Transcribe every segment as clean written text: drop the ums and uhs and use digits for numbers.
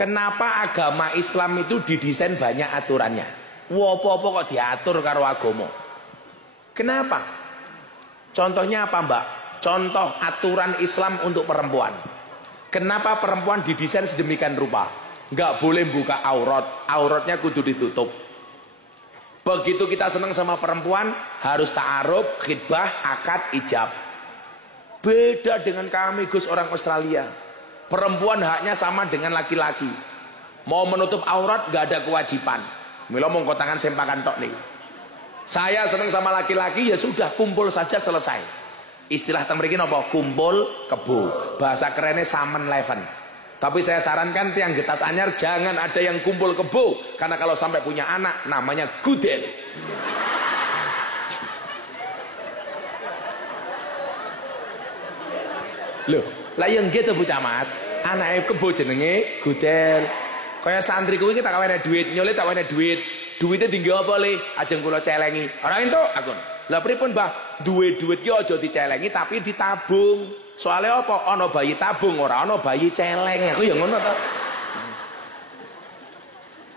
Kenapa agama Islam itu didesain banyak aturannya? Apa-apa kok diatur karo agama? Kenapa? Contohnya apa, Mbak? Contoh aturan Islam untuk perempuan. Kenapa perempuan didesain sedemikian rupa? Nggak boleh buka aurat, auratnya kudu ditutup. Begitu kita senang sama perempuan, harus ta'aruf, khidbah, akad, ijab. Beda dengan kami Gus orang Australia. Perempuan haknya sama dengan laki-laki. Mau menutup aurat nggak ada kewajiban. Mila mau tangan sempakan tok nih. Saya senang sama laki-laki, ya sudah kumpul saja selesai. Istilah temriki napa? Kumpul kebo. Bahasa kerennya samen leven. Tapi saya sarankan tiang getas anyar jangan ada yang kumpul kebo, karena kalau sampai punya anak namanya gudel. Loh, lah yang gitu Bu Camat, anaknya kebo jenenge gudel. Kayak santri kuwi tak kawene duit, nyole tak kawene duit. Duitnya tinggi apa le? Ajeng kula celengi. Ora entuk aku. Lah pripun, Mbah? Duit ki aja dicelengi tapi ditabung. Soalnya apa? Ana bayi tabung, ora ana bayi celeng. Aku ya ngono to.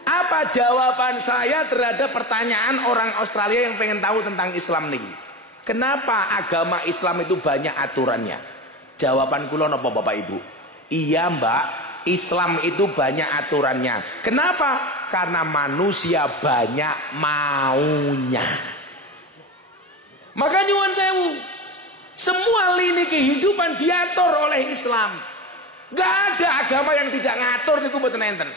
Apa jawaban saya terhadap pertanyaan orang Australia yang pengen tahu tentang Islam nih? Kenapa agama Islam itu banyak aturannya? Jawaban kula napa Bapak Ibu? Iya, Mbak, Islam itu banyak aturannya. Kenapa? Karena manusia banyak maunya. Maka nyuwun sewu, semua lini kehidupan diatur oleh Islam. Gak ada agama yang tidak ngatur niku mboten enten.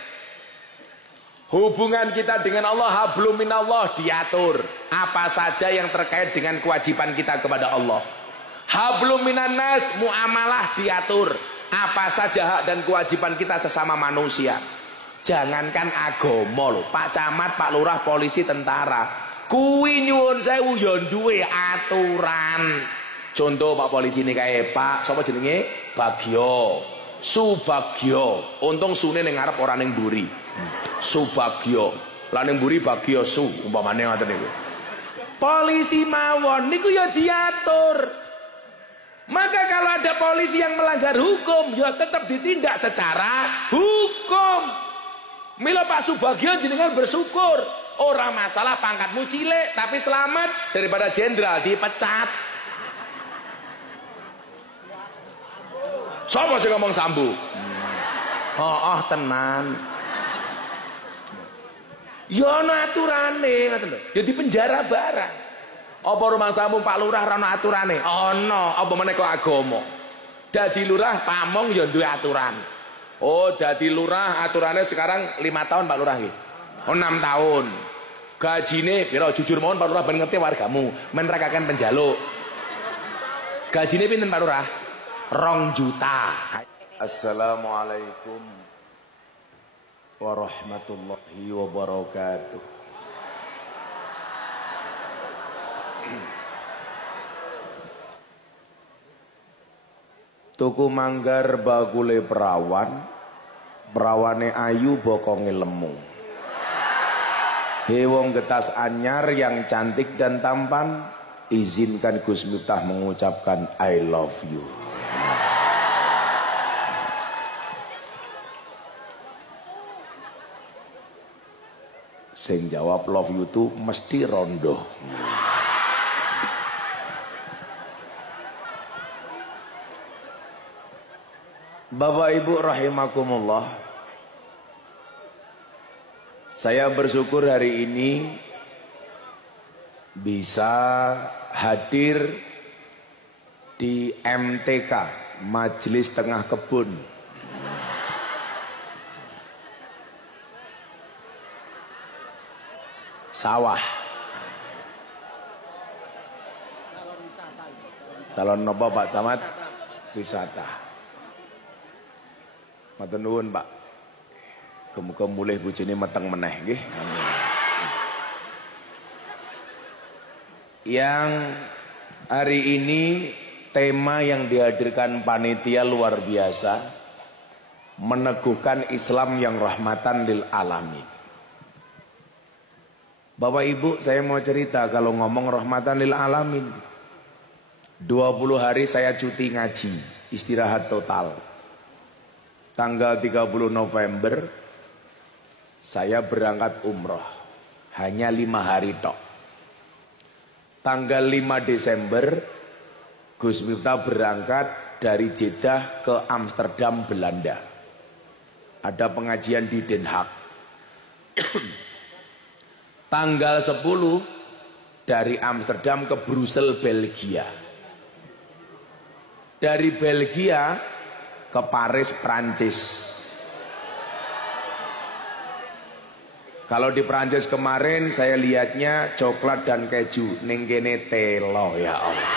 Hubungan kita dengan Allah, hablum minallah, diatur. Apa saja yang terkait dengan kewajiban kita kepada Allah. Hablum minannas, muamalah diatur. Apa saja hak dan kewajiban kita sesama manusia. Jangankan agama lho, Pak Camat, Pak Lurah, polisi, tentara, kuwi nyuwun sewu ya duwe aturan. Contoh Pak polisi ini kayak Pak sapa jenenge? Bagyo, Subagyo. Untung sune ning ngarep ora ning mburi. Subagyo. Lah ning mburi Bagyo Su umpamane ngoten niku. Polisi mawon niku ya diatur. Maka kalau ada polisi yang melanggar hukum, ya tetap ditindak secara hukum. Mila Pak Subagyo jenengan bersyukur, orang masalah pangkatmu cilik tapi selamat daripada jenderal dipecat. Sopo sing ngomong sambu? Oh tenan. Ya ana aturane ngoten lho. Ya dipenjara barang. Apa rumah samu Pak Lurah ora ana aturane? Ana, apa meneh kok agama. Dadi lurah pamong ya duwe aturan. Oh, dadi lurah aturannya sekarang 5 tahun Pak Lurah nggih. Oh 6 tahun. Gajine pira jujur mohon Pak Lurah ben ngerti wargamu, men rakaken penjaluk. Gajine pinten Pak Lurah? 2 juta. Assalamualaikum warahmatullahi wabarakatuh. Tuku manggar bakule perawan, perawane ayu bokonge lemu. He wong getas anyar yang cantik dan tampan, izinkan Gus Miftah mengucapkan I love you. Sing jawab love you tuh mesti rondo. Bapak Ibu rahimakumullah, saya bersyukur hari ini bisa hadir di MTK, Majelis Tengah Kebun. Sawah. Salon nopo Pak Camat? Wisata. Matur nuwun Pak. Muga mulih bojone meteng meneh nggih. Amin. Yang hari ini tema yang dihadirkan panitia luar biasa, meneguhkan Islam yang rahmatan lil alamin. Bapak Ibu, saya mau cerita kalau ngomong rahmatan lil alamin. 20 hari saya cuti ngaji, istirahat total. Tanggal 30 November saya berangkat umroh. Hanya 5 hari tok. Tanggal 5 Desember Gus Miftah berangkat dari Jeddah ke Amsterdam, Belanda. Ada pengajian di Den Haag. Tanggal 10 dari Amsterdam ke Brussel, Belgia. Dari Belgia ke Paris, Prancis. Kalau di Prancis kemarin saya lihatnya coklat dan keju, ning kene telo, ya Allah.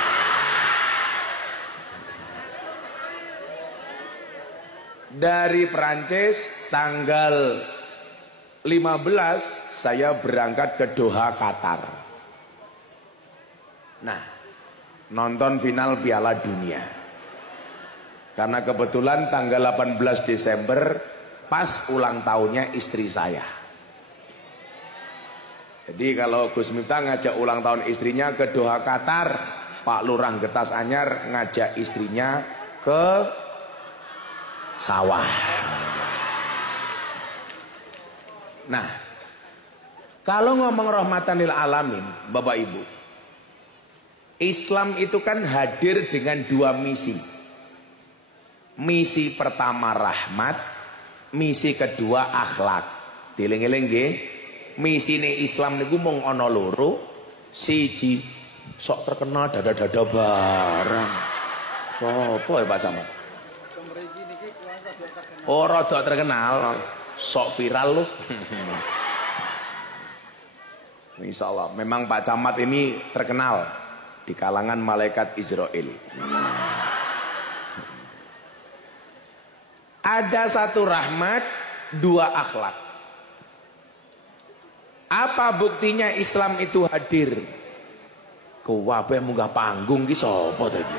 Dari Prancis tanggal 15 saya berangkat ke Doha, Qatar. Nah, nonton final Piala Dunia. Karena kebetulan tanggal 18 Desember pas ulang tahunnya istri saya. Jadi kalau Gus Miftah ngajak ulang tahun istrinya ke Doha, Qatar, Pak Lurah Getas Anyar ngajak istrinya ke sawah. Nah, kalau ngomong rahmatan lil alamin, Bapak Ibu, Islam itu kan hadir dengan 2 misi. Misi pertama rahmat, misi kedua akhlak. Dieling-eling nggih. Misine Islam niku mung ana loro. Siji, sok terkenal dada-dada barang. Sopo ya Pak Camat? Oh, rada terkenal, sok viral loh. Insyaallah, memang Pak Camat ini terkenal di kalangan malaikat Israel. Ada 1 rahmat, 2 akhlak. Apa buktinya Islam itu hadir? Kuwabe munggah panggung ki sapa tadi?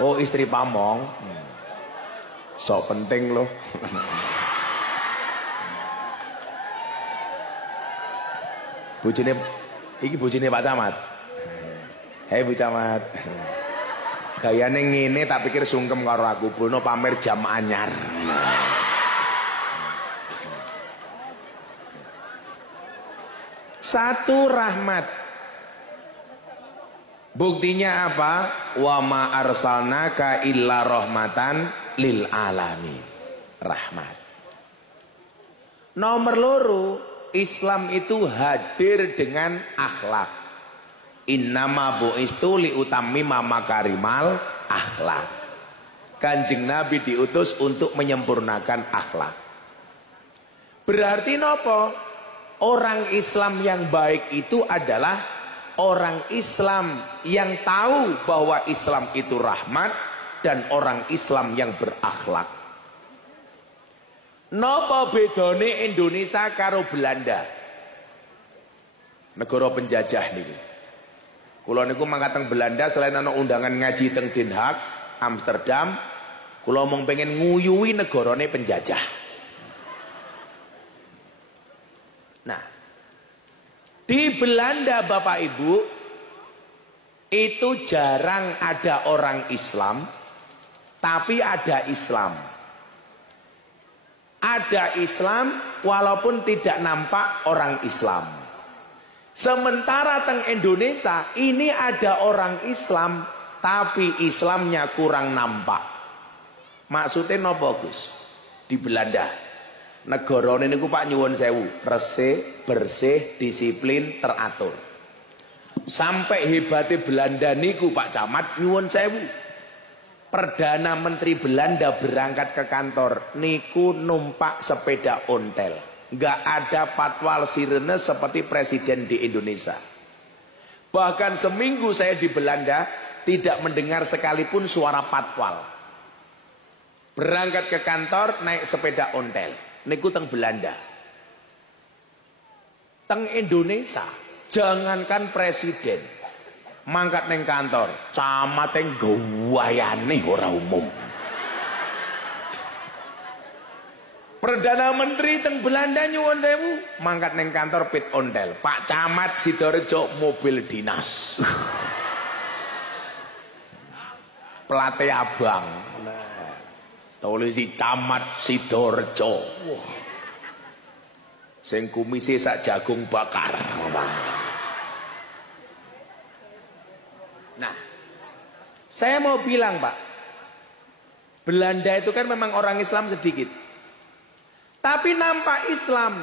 Oh, istri Pamong. Sok penting loh. Bojone iki bojone Pak Camat. Hei Bu Camat. Gayane ngene tak pikir sungkem karo aku, bono pamer jam anyar. Satu rahmat. Buktinya apa? Wa ma arsalnaka illa rahmatan lil alamin. Rahmat. Nomor loro, Islam itu hadir dengan akhlak. Innama bu'istu li utammima makarimal akhlak. Kanjeng Nabi diutus untuk menyempurnakan akhlak. Berarti nopo? Orang Islam yang baik itu adalah orang Islam yang tahu bahwa Islam itu rahmat dan orang Islam yang berakhlak. Napa bedane Indonesia karo Belanda? Negara penjajah niku. Kula niku mangkat teng Belanda selain ana undangan ngaji teng Den Haag, Amsterdam, kula mung pengen nguyuhi negarane penjajah. Nah, di Belanda Bapak Ibu itu jarang ada orang Islam, tapi ada Islam. Ada Islam walaupun tidak nampak orang Islam. Sementara teng Indonesia ini ada orang Islam tapi Islamnya kurang nampak. Maksudnya napa Gus? Di Belanda negara niku Pak nyuwun sewu, resik, bersih, disiplin, teratur. Sampai hebatnya Belanda niku Pak Camat nyuwun sewu. Perdana Menteri Belanda berangkat ke kantor niku numpak sepeda ontel. Nggak ada patwal sirene seperti presiden di Indonesia. Bahkan seminggu saya di Belanda tidak mendengar sekalipun suara patwal. Berangkat ke kantor naik sepeda ontel. Niku teng Belanda. Teng Indonesia jangankan presiden mangkat neng kantor camat yang gawayane ora umum. Perdana Menteri teng Belanda nyuwun sewu mangkat neng kantor pit ondel. Pak Camat Sidorejo mobil dinas. Plate abang. Nah, Polisi Camat Sidorejo. Sing kumise sak jagung bakar. Nah, saya mau bilang Pak, Belanda itu kan memang orang Islam sedikit. Tapi nampak Islam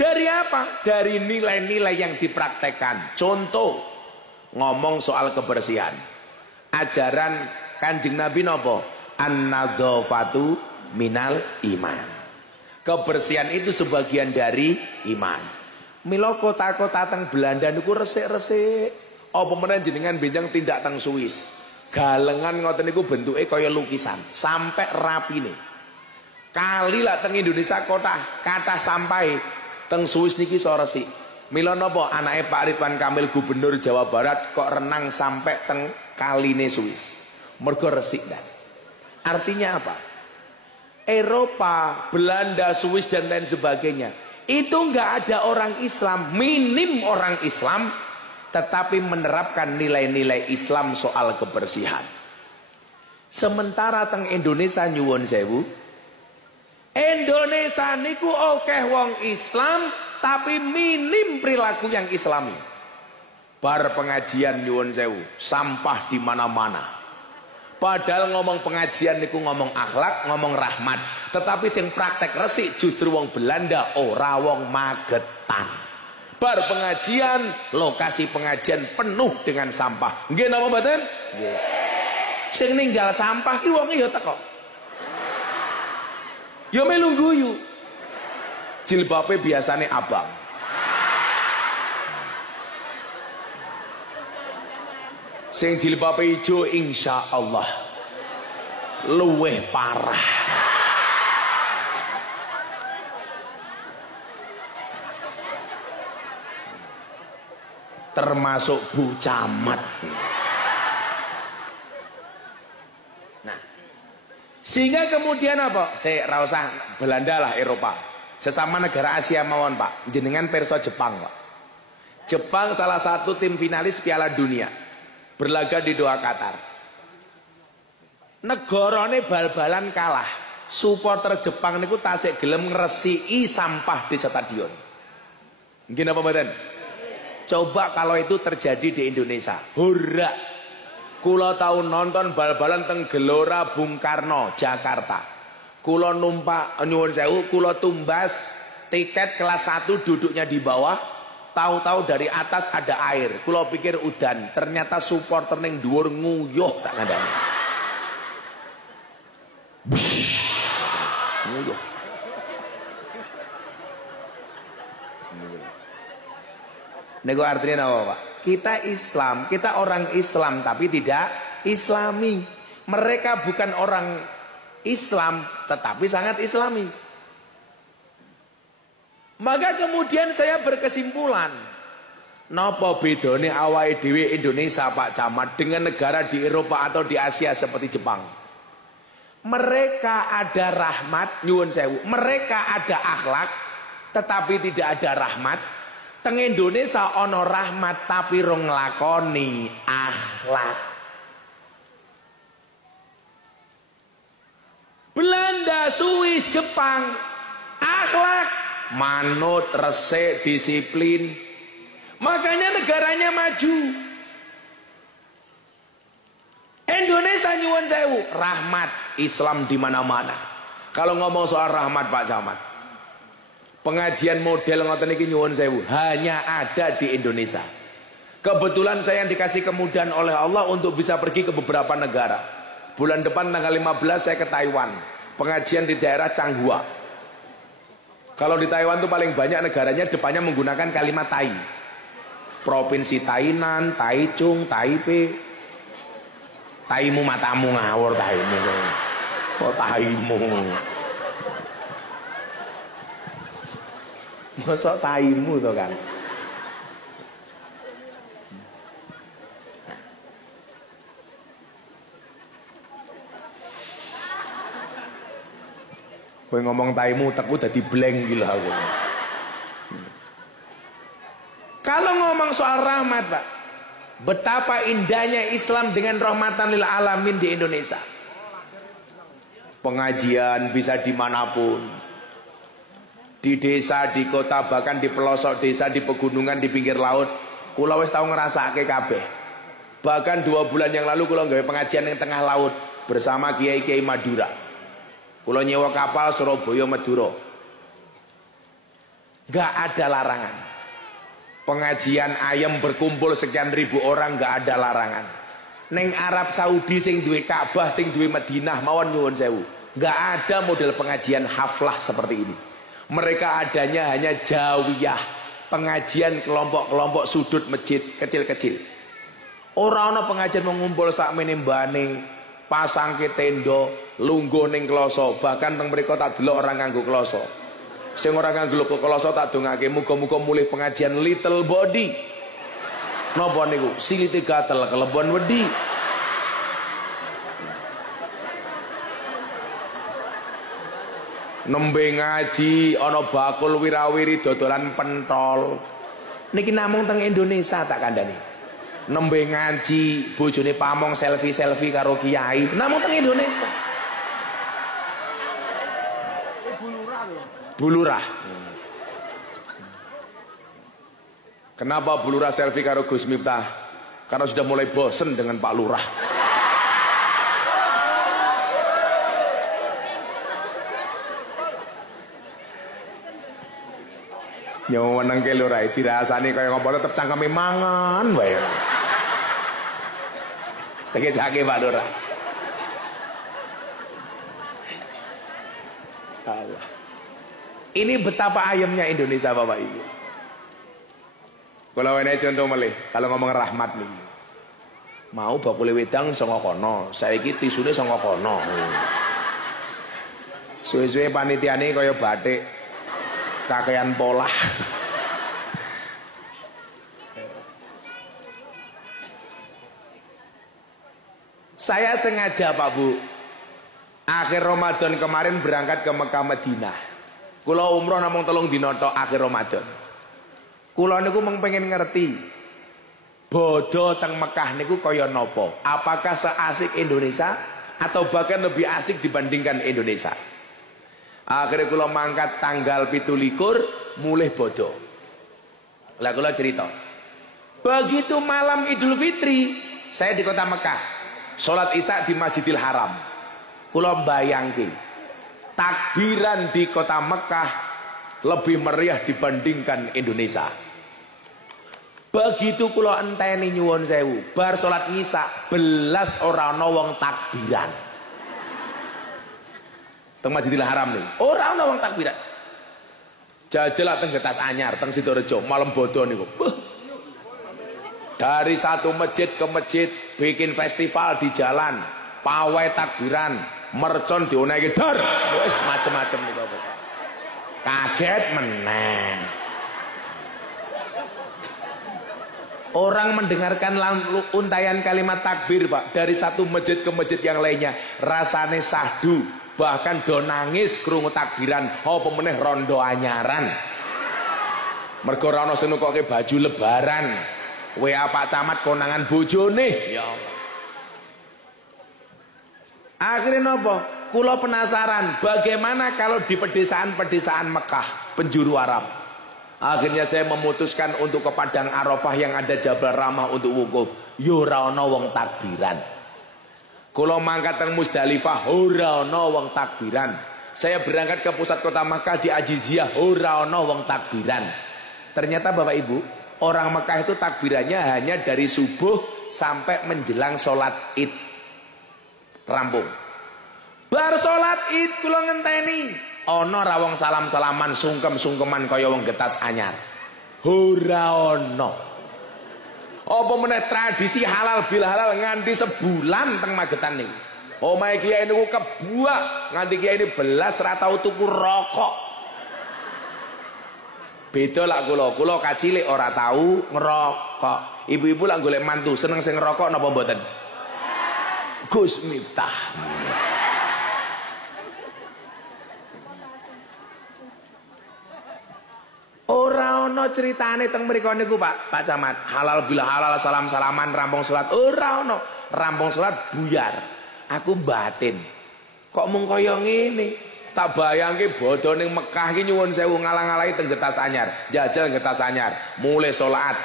dari apa? Dari nilai-nilai yang dipraktekkan. Contoh, ngomong soal kebersihan. Ajaran Kanjeng Nabi nopo? An-nadzafatu minal iman. Kebersihan itu sebagian dari iman. Mila kota-kota teng Belanda niku resik-resik. Apa meneh jenengan benjang tindak teng Swiss. Galengan ngoten niku bentuke kaya lukisan, sampai rapine. Kali lah teng Indonesia kata sampai teng Swiss niki so resik. Mila napa anake Pak Ridwan Kamil Gubernur Jawa Barat kok renang sampai teng kaline Swiss. Mergo resik dan. Artinya apa? Eropa, Belanda, Swiss dan lain sebagainya. Itu enggak ada orang Islam, minim orang Islam, tetapi menerapkan nilai-nilai Islam soal kebersihan. Sementara teng Indonesia nyuwun sewu, Indonesia niku akeh wong Islam tapi minim perilaku yang Islami. Bar pengajian nyuwun sewu, sampah di mana-mana. Padahal ngomong pengajian niku ngomong akhlak, ngomong rahmat. Tetapi sing praktek resik justru wong Belanda, ora wong Magetan. Bar pengajian, lokasi pengajian penuh dengan sampah. Nggih napa mboten? Nggih. Sing ninggal sampah ki wong ya teko. Ya melu guyu. Jilbabe biasane abang. Sing jilbabe ijo insya Allah luweh parah. Termasuk Bu Camat. Nah, sehingga kemudian apa? Saya rausah Belanda lah Eropa. Sesama negara Asia mawon Pak. Jenengan perso Jepang Pak. Jepang salah satu tim finalis Piala Dunia. Berlaga di Doha Qatar. Negarane bal-balan kalah. Supporter Jepang niku tasik gelem ngresiki sampah di stadion. Nggih napa mboten? Coba kalau itu terjadi di Indonesia. Hurra. Kula tahu nonton bal-balan teng Gelora Bung Karno, Jakarta. Kula numpak nyuwun sewu, kula tumbas tiket kelas 1 duduknya di bawah. Tahu-tahu dari atas ada air. Kula pikir udan, ternyata supporter ning dhuwur nguyuh tak ngandani. Nguyuh. Nego artinya apa Pak? Kita Islam, kita orang Islam tapi tidak Islami. Mereka bukan orang Islam tetapi sangat Islami. Maka kemudian saya berkesimpulan, napa bedane awake dhewe Indonesia Pak Camat dengan negara di Eropa atau di Asia seperti Jepang? Mereka ada rahmat, nyuwun sewu. Mereka ada akhlak, tetapi tidak ada rahmat. Teng Indonesia ono rahmat tapi rong nglakoni akhlak. Belanda, Swiss, Jepang, akhlak. Manut, resik, disiplin. Makanya negaranya maju. Indonesia nyuwun sewu, rahmat Islam di mana-mana. Kalau ngomong soal rahmat Pak Camat, pengajian model ngoten iki nyuwun sewu hanya ada di Indonesia. Kebetulan saya yang dikasih kemudahan oleh Allah untuk bisa pergi ke beberapa negara. Bulan depan tanggal 15 saya ke Taiwan. Pengajian di daerah Changhua. Kalau di Taiwan tuh paling banyak negaranya depannya menggunakan kalimat Tai. Provinsi Tainan, Taichung, Taipei. Taimu matamu ngawur taimu. Oh taimu. Masa taimu tuh kan. Kowe ngomong taimu tekku dadi blank gila aku. Kalau ngomong soal rahmat Pak, betapa indahnya Islam dengan rahmatan lil alamin di Indonesia. Pengajian bisa dimanapun, di desa, di kota, bahkan di pelosok desa, di pegunungan, di pinggir laut. Kula wis tau ngrasake kabeh. Bahkan 2 bulan yang lalu kula nggawe pengajian yang tengah laut bersama kiai-kiai Madura. Kula nyewa kapal Surabaya Madura. Gak ada larangan. Pengajian ayam berkumpul sekian ribu orang gak ada larangan. Neng Arab Saudi sing duwe Ka'bah, sing duwe Madinah mawon nyuwun sewu. Gak ada model pengajian haflah seperti ini. Mereka adanya hanya jawiyah, pengajian kelompok-kelompok sudut masjid kecil-kecil. Ora ana pengajian mengumpul sak menembane, pasang ke tenda, lungguh ning kloso, bahkan teng mriko tak delok orang nganggo kloso. Sing ora nganggo kloso tak dongake muga-muga mulih pengajian little body. Napa niku? Silite gatel kelebon wedi. Nembe ngaji ana bakul wirawiri dodolan pentol. Niki namung teng Indonesia tak kandhani. Nembe ngaji bojone pamong selfie-selfie karo kiai namung teng Indonesia. Bulurah. Kenapa Bulurah selfie karo Gus Miftah? Karena sudah mulai bosen dengan Pak Lurah. Nyawa meneng ke Lurah dirasani kaya ngopo tetep cangkeme mangan wae. Sakit-sakit Pak Lurah. Allah. Ini betapa ayamnya Indonesia Bapak Ibu. Kalau ini contoh melih, kalau ngomong rahmat nih, mau bakule wedang saka kono, saiki tisune saka kono. Suwe-suwe panitiane kaya batik, kakean polah. Saya sengaja Pak Bu, akhir Ramadan kemarin berangkat ke Mekah Madinah. Kula umroh namung 3 dina tok akhir Ramadan. Kula niku mung pengen ngerti bodo teng Mekah niku kaya napa? Apakah seasik Indonesia atau bahkan lebih asik dibandingkan Indonesia? Akhirnya kula mangkat tanggal 17 mulih bodo. Lah kula cerita. Begitu malam Idul Fitri, saya di kota Mekah. Salat Isya di Masjidil Haram. Kula mbayangke takbiran di kota Mekah lebih meriah dibandingkan Indonesia. Begitu kula enteni nyuwun sewu, bar salat Isya belas ora ana wong takbiran. Teng Masjidil Haram nih, ora ana wong takbiran. Jajal teng Getas Anyar, teng Sidorejo, malam bodo niku. Dari satu masjid ke masjid bikin festival di jalan, pawai takbiran, mercon dionekke dar, wis macem-macem niku. Kaget meneh. Orang mendengarkan untayan kalimat takbir Pak dari satu masjid ke masjid yang lainnya rasane sahdu, bahkan do nangis krungu takbiran apa meneh rondo anyaran. Mergo ora ana sing nukokke baju lebaran. WA Pak Camat konangan bojone. Ya Allah. Akhirnya nopo? Kula penasaran bagaimana kalau di pedesaan-pedesaan Mekah penjuru Arab. Akhirnya saya memutuskan untuk ke Padang Arafah yang ada Jabal Rahmah untuk wukuf. Yo ora ana wong takbiran. Kula mangkat teng Musdalifah ora ana wong takbiran. Saya berangkat ke pusat kota Makkah di Ajiziyah ora ana wong takbiran. Ternyata Bapak Ibu, orang Mekah itu takbirannya hanya dari subuh sampai menjelang sholat Id. Rampung. Bar sholat Id kula ngenteni ana ra wong salam-salaman sungkem-sungkeman kaya wong Getas Anyar. Ora ana. Apa meneh tradisi halal bil halal nganti sebulan teng Magetan niku. Omahe kiai niku kebuak nganti kiai ini belas ra tau tuku rokok. Beda lak kula kacilik ora tau ngerokok. Ibu-ibu lak golek mantu seneng sing ngerokok napa mboten? Gus Miftah. Ora ana critane teng mriku niku Pak Camat. Halal bila halal salam-salaman rampung salat ora ana. Rampung salat buyar. Aku batin. Kok mung kaya ngene? Tak bayangke bodho ning Mekah iki nyuwun sewu ngalang-alangi teng Getas Anyar, jajal Getas Anyar, mulai salat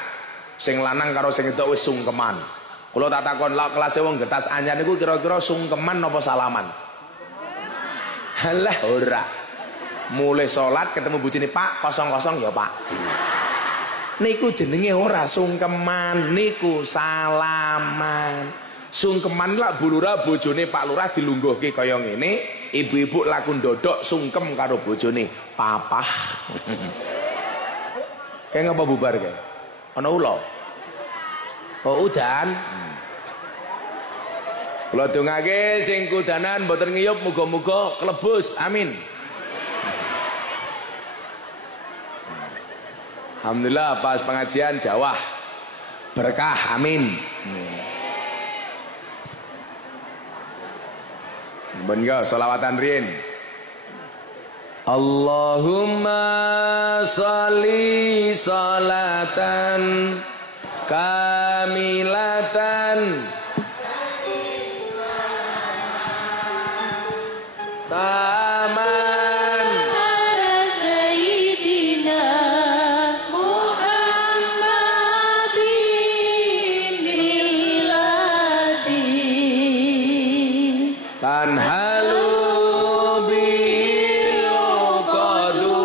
sing lanang karo sing wedok wis sungkeman. Kula tak takon lak kelas wong Getas Anyar niku kira-kira sungkeman napa salaman? Halah ora. Mulai salat ketemu bojone, Pak, kosong-kosong ya, Pak. Niku jenenge ora sungkeman, niku salaman. Sungkeman lak Bu Lurah bojone Pak Lurah dilungguhke kaya ngene, ibu-ibu laku ndodok sungkem karo bojone, "Papa." Kayak ngapa bubar kae? Ana ula. Oh, udan. Kula dongake sing kudanan mboten ngiyup muga-muga klebus. Amin. Alhamdulillah pas pengajian Jawa berkah. Amin. Benga selawatan riyen. Allahumma sholli sholatan kamilatan taman ala sayyidina Muhammadin miladin tanhalu bil qadu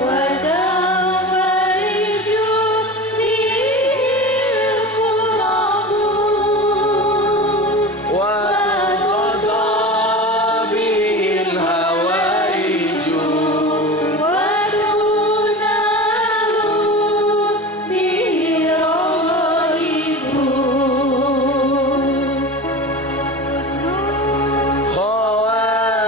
wa tafariju bil qurabu wa qada bil hawaiju wa tunalu bihi raghaibu khawatimi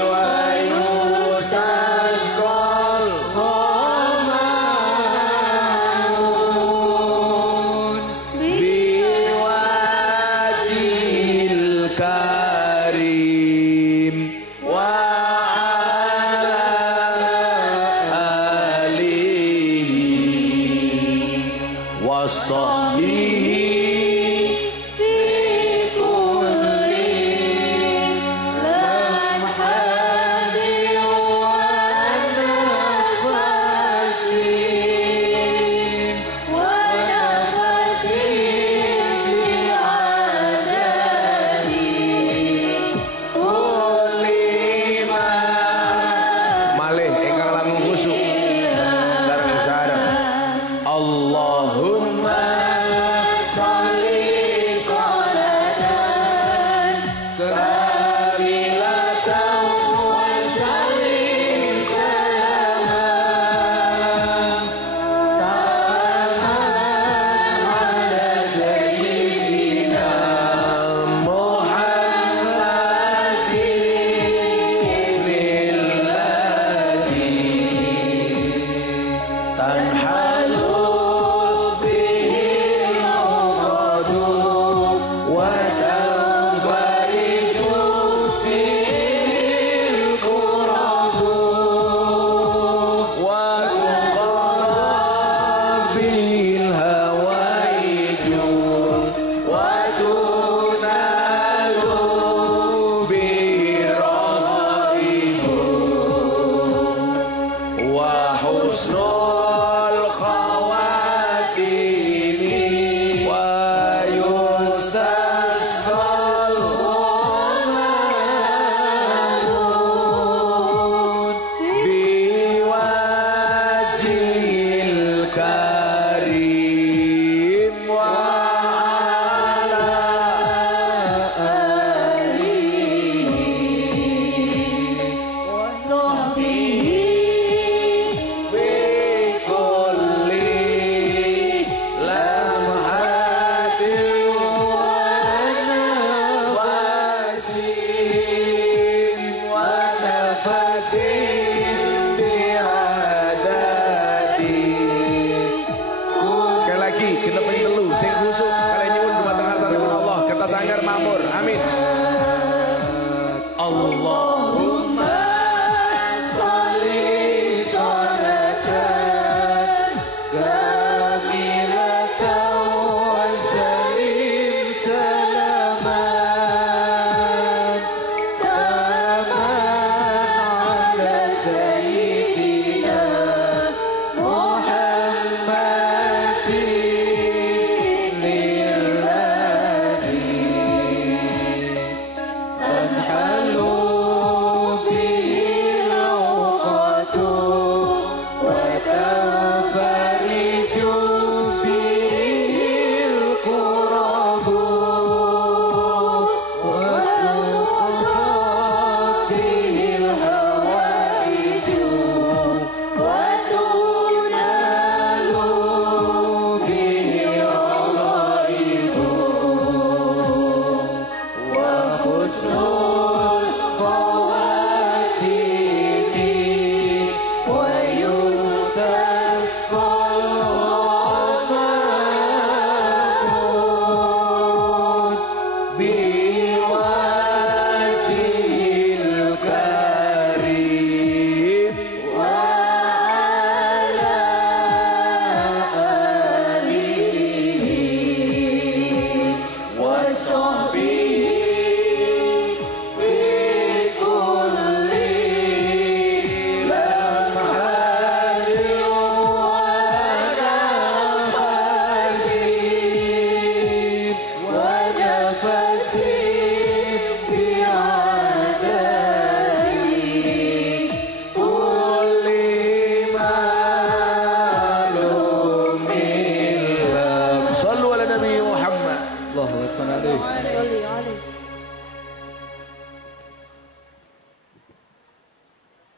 wa yustasqal ghamanun biwajil karim wa ala alihi wa sahbihi fi kulli lamhati wa nafasin bi adadi ulima malih ingkang langkung khusuk sareng-sareng Allahumma sholli sholatan kamilatan wa sallim salaman ala sayyidina Muhammadin milladin tanhalu bihil uqadu wa tanfariju bihil qurabu wa tuqada bil hawaiju wa tunalu bihi raghaibu wa husnul khawatimi wa yustasqal ghamanun biwajil karim wa ala bi kulli lamhati wa nafasin wa nafasin bi adadi. Sekali lagi genep ping telu sing khusuk kalian nyuwun dumateng asaripun Allah kertas anggar makmur. Amin. Allahumma sholli sholatan kamilatan wa sallim salaman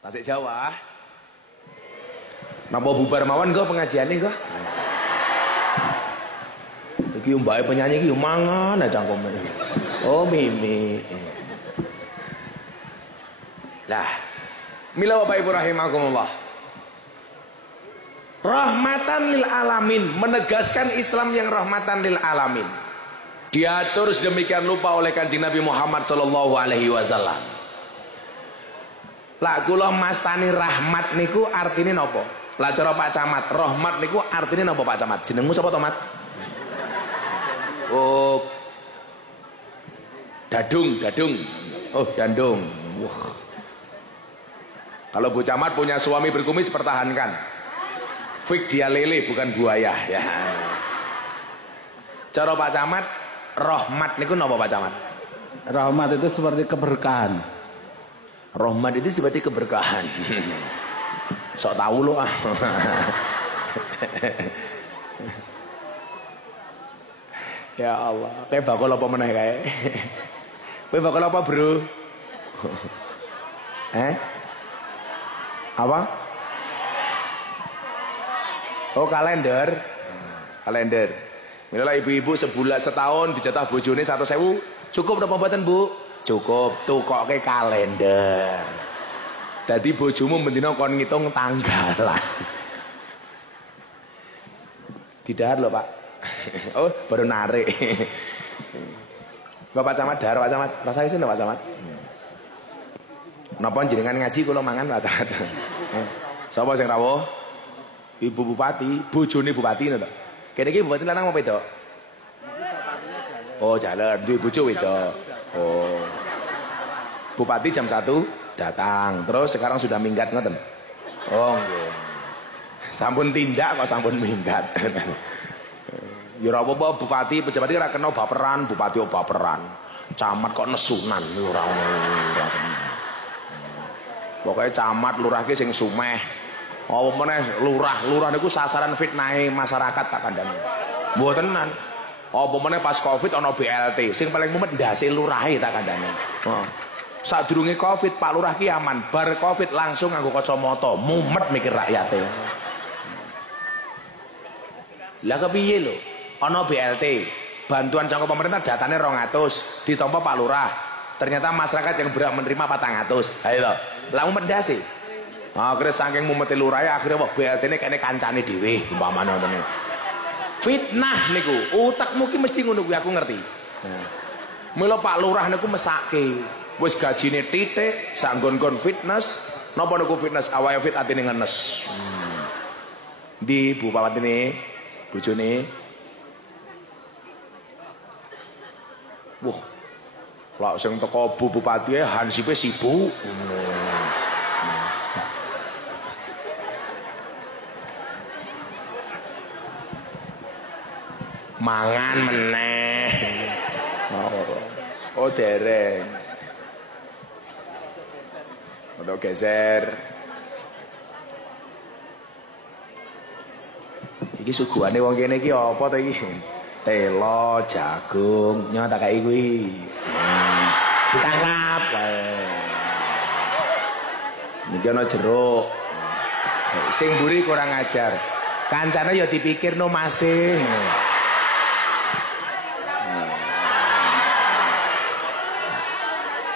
Tasik Jawa. Napa bubar mawon kok pengajiane kok? Iki mbake penyanyi iki mangan aja cangkeme. Oh mimi. Lah, mila Bapak Ibu rahimakumullah. Rahmatan lil alamin, menegaskan Islam yang rahmatan lil alamin. Diatur sedemikian lupa oleh Kanjeng Nabi Muhammad sallallahu alaihi wasallam. Lah kula mastani rahmat niku artine napa? Lah cara Pak Camat, rahmat niku artine napa Pak Camat? Jenengmu sapa to, Mat? Oh. Dadung. Oh, dandung. Wah. Kalau Bu Camat punya suami berkumis pertahankan. Fik dia lele bukan buaya ya. Cara Pak Camat, rahmat niku napa Pak Camat? Rahmat itu seperti keberkahan. Rahmat itu seperti keberkahan. Sok tahu lo ah. Ya Allah, kayak bakal apa meneh kae? Kowe bakal apa, Bro? Apa? Oh, kalender. Kalender. Mila ibu-ibu sebulan setahun dijatah bojone 100.000, cukup napa mboten, Bu? Cukup, tukoke kalender. Dadi bojomu mendina kon ngitung tanggalan. Tidak lho, Pak. Oh, baru narik. Bapak Camat dar, Pak Camat. Rasa isin Pak Camat. Napa jenengan ngaji kula mangan Pak Camat. Sapa sing rawuh? Ibu Bupati, bojone Bupati ngono to. Kene iki Bupati lanang apa wedok? Oh, jalan duwe bojo wedok. Oh. Bupati jam 1 datang. Terus sekarang sudah minggat ngoten. Oh, nggih. Sampun tindak kok sampun minggat. Ya ora apa-apa bupati, pejabat iki ora kena baperan, bupati kok baperan. Camat kok nesunan ora ono. Pokoke camat lurah ki sing sumeh. Apa meneh lurah niku sasaran fitnahe masyarakat tak kandhani. Mboten tenan. Apa meneh pas Covid ana BLT, sing paling mumet ndase lurahe tak kandhani. Heeh. Sadurunge Covid Pak Lurah ki aman, bar Covid langsung nganggo kacamata, mumet mikir rakyate. Lah kepiye lho? Ana BLT, bantuan saka pemerintah datane 200, ditampa Pak Lurah. Ternyata masyarakat yang berhak menerima 400. Ayo to. Lah mumet ndase. Akhirnya saking mumete lurahe akhirnya wah BLT-ne kene kancane dhewe umpamane ngoten. Fitnah niku, utakmu ki mesti ngono kuwi aku ngerti. Mula Pak Lurah niku mesake, wis gajine titik, sak nggon-nggon fitness, napa niku fitness awake fit atine ngenes. Di bupatine, bojone. Wah. Lah sing teko bupati hansipe sibuk. Mangan meneh. Oh dereng. Udah geser. Iki suguhane wong kene iki apa to iki? Telo, jagung, nyoto kayak kuwi. Ditangkap kae. Niki ana jeruk. Sing mburi kurang ajar. Kancane ya dipikirno masih.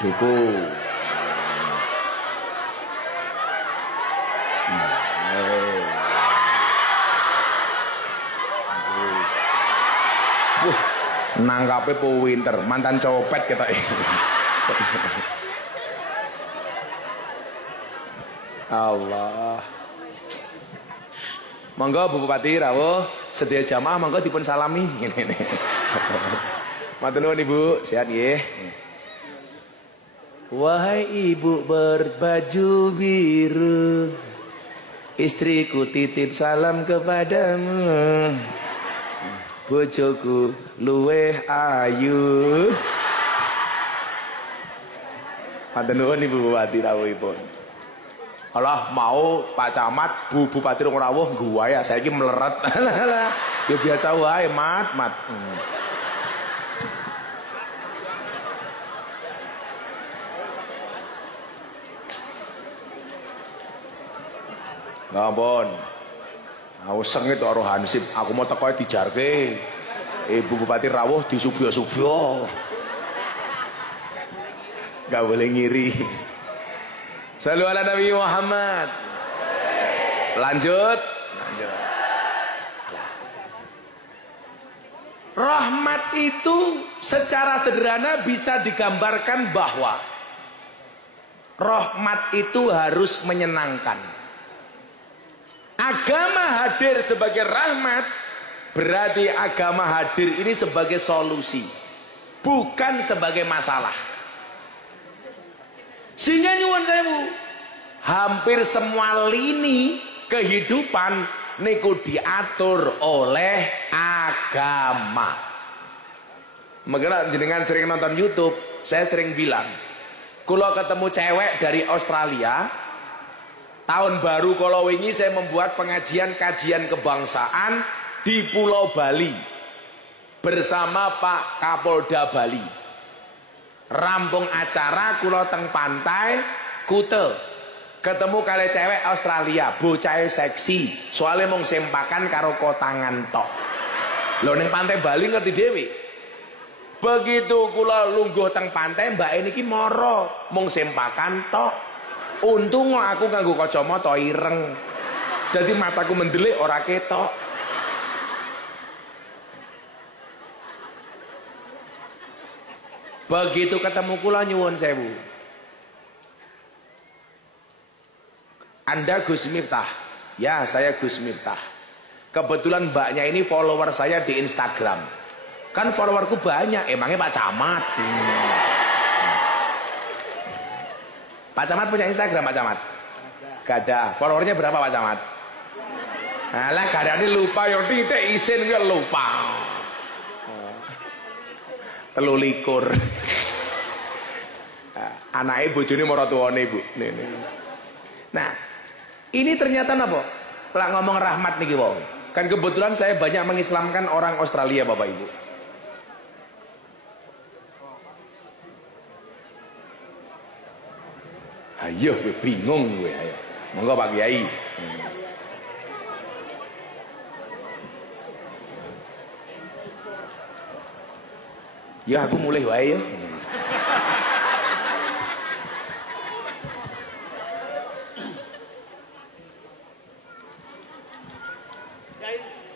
Duku. Nangkape po winter, mantan copet kita. Allah. Monggo Bu Bupati rawuh sedia jamaah monggo dipun salami ngene. Matur nuwun Ibu, sehat nggih. Wahai ibu berbaju biru, istriku titip salam kepadamu. Bojoku luweh ayu. Matur nuwun Ibu Bupati rawuhipun. Allah mau Pak Camat, Bu Bupati rawuh gua ya saiki meleret. Ya biasa wae, mat. Ngampun. Aku sengit karo Hansip, aku mau teko dijarke. Ibu Bupati Rawuh disubyo-subyo. Gak boleh ngiri. Shallu ala Nabi Muhammad. Lanjut. Rahmat itu secara sederhana bisa digambarkan bahwa rahmat itu harus menyenangkan. Agama hadir sebagai rahmat, berarti agama hadir ini sebagai solusi, bukan sebagai masalah. Sehingga nyuwun sewu, hampir semua lini kehidupan niku diatur oleh agama. Makanya jenengan sering nonton YouTube, saya sering bilang, kalau ketemu cewek dari Australia, tahun baru kalau wingi saya membuat pengajian kajian kebangsaan di Pulau Bali bersama Pak Kapolda Bali. Rampung acara kula teng pantai Kute. Ketemu kali cewek Australia, bocah seksi, soalnya mung sempakan karo kotangan tok. Lho ning pantai Bali ngerti dhewe. Begitu kula lungguh teng pantai, mbak ini ki moro mung sempakan tok. Untung aku nganggo kacamata ireng. Dadi mataku mendelik ora ketok. Begitu ketemu kula nyuwun sewu. Anda Gus Miftah? Ya, saya Gus Miftah. Kebetulan mbaknya ini follower saya di Instagram. Kan followerku banyak, emangnya Pak Camat. Pak Camat punya Instagram, Pak Camat? Gak ada. Followernya berapa Pak Camat? Alah, kadang ini lupa, yang titik isin gak lupa. 23. Anaknya bojone mara tuane, Bu. Nah, ini ternyata apa? Pelak ngomong rahmat niki wae. Kan kebetulan saya banyak mengislamkan orang Australia, Bapak Ibu. Ayo, gue bingung gue. Ayo, monggo Pak Kiai. Ya aku mulai wae ya.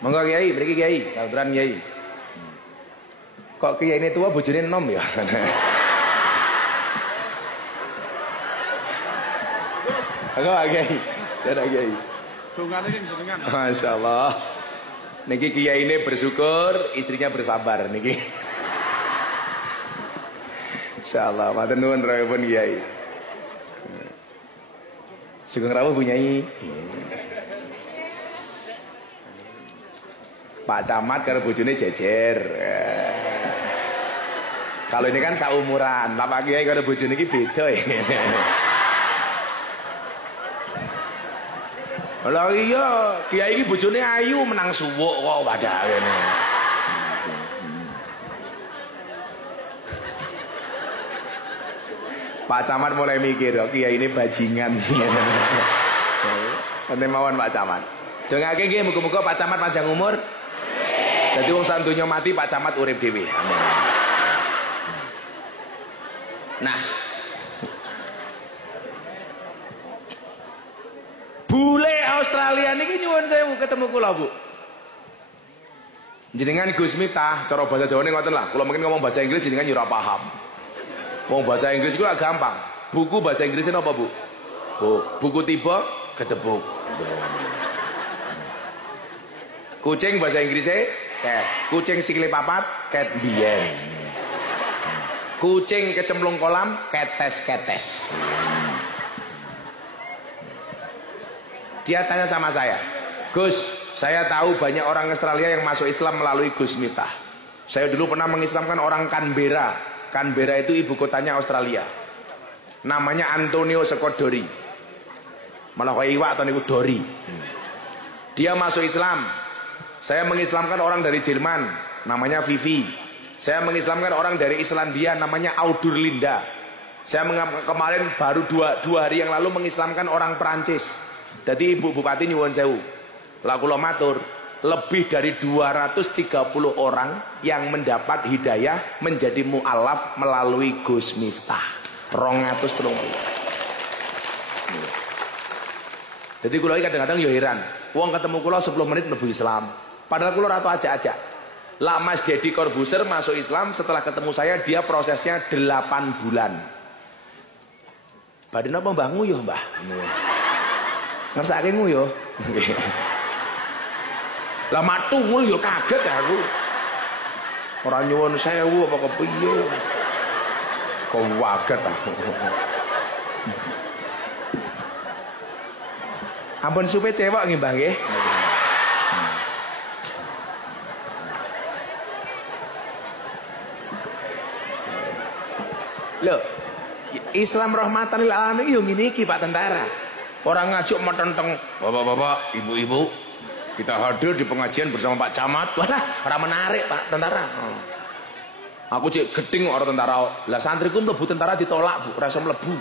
Monggo Kiai, mriki Kiai, kaburan Kiai. Kok Kiai ini tua bojone enom ya? Monggo Kiai. Dadah Kiai. Dongane sing jenengan. Masyaallah. Niki Kiai ini bersyukur, istrinya bersabar niki. Insyaallah, matur nuwun rawuhipun Kiai. Sugeng rawuh Bu Nyai. Pak Camat karo bojone jejer. Kalau ini kan saumuran, Pak Kiai karo bojone iki beda ya. Lah iya, Kiai iki bojone ayu menang suwuk kok wadah ngene. Pak Camat mulai mikir, Kiai ini bajingan. Nanti mawon Pak Camat. Dongake nggih muga-muga Pak Camat panjang umur. Jadi wong santunya mati Pak Camat urip dhewe. Amin. Nah, bule Australia niki nyuwun sewu ketemu kula, Bu. Jenengan Gus Miftah, cara bahasa Jawane ngoten lah. Kula mungkin ngomong bahasa Inggris jenengan yo ora paham. Wong bahasa Inggris iku gampang. Buku bahasa Inggrisnya apa, Bu? Buku tiba ketebuk. Kucing bahasa Inggrisnya cat. Kucing sikile papat cat biyen. Kucing kecemplung kolam ketes-ketes. Dia tanya sama saya, Gus, saya tahu banyak orang Australia yang masuk Islam melalui Gus Miftah. Saya dulu pernah mengislamkan orang Canberra. Canberra itu ibu kotanya Australia. Namanya Antonio Sekodori. Malah kayak iwak atau niku dori. Dia masuk Islam. Saya mengislamkan orang dari Jerman, namanya Vivi. Saya mengislamkan orang dari Islandia, namanya Audur Linda. Saya kemarin baru dua hari yang lalu mengislamkan orang Perancis, Jadi Ibu Bupati nyuwun sewu. Lah kula matur, lebih dari 230 orang yang mendapat hidayah menjadi mu'alaf melalui Gus Miftah. 230. Jadi kula kadang-kadang ya heran, wong ketemu kula 10 menit mlebu Islam. Padahal kula ora tau ajak-ajak. Lah Mas Deddy Corbuzier masuk Islam setelah ketemu saya, dia prosesnya 8 bulan. Badhe napa Mbah nguyuh, Mbah? Ngersake nguyuh. Lah matungul ya kaget aku. Ora nyuwun sewu apa kepiye. Kok waget aku. Ampun supe cewek nggih Mbah nggih. Loh, Islam rahmatan lil alamin yo ngene iki Pak Tentara. Orang ngajuk metenteng, bapak-bapak, ibu-ibu, kita hadir di pengajian bersama Pak Camat. Walah, ora menarik Pak Tentara. Aku cek gedeng orang tentara. Lah santriku mlebu tentara ditolak, Bu, ora iso mlebu.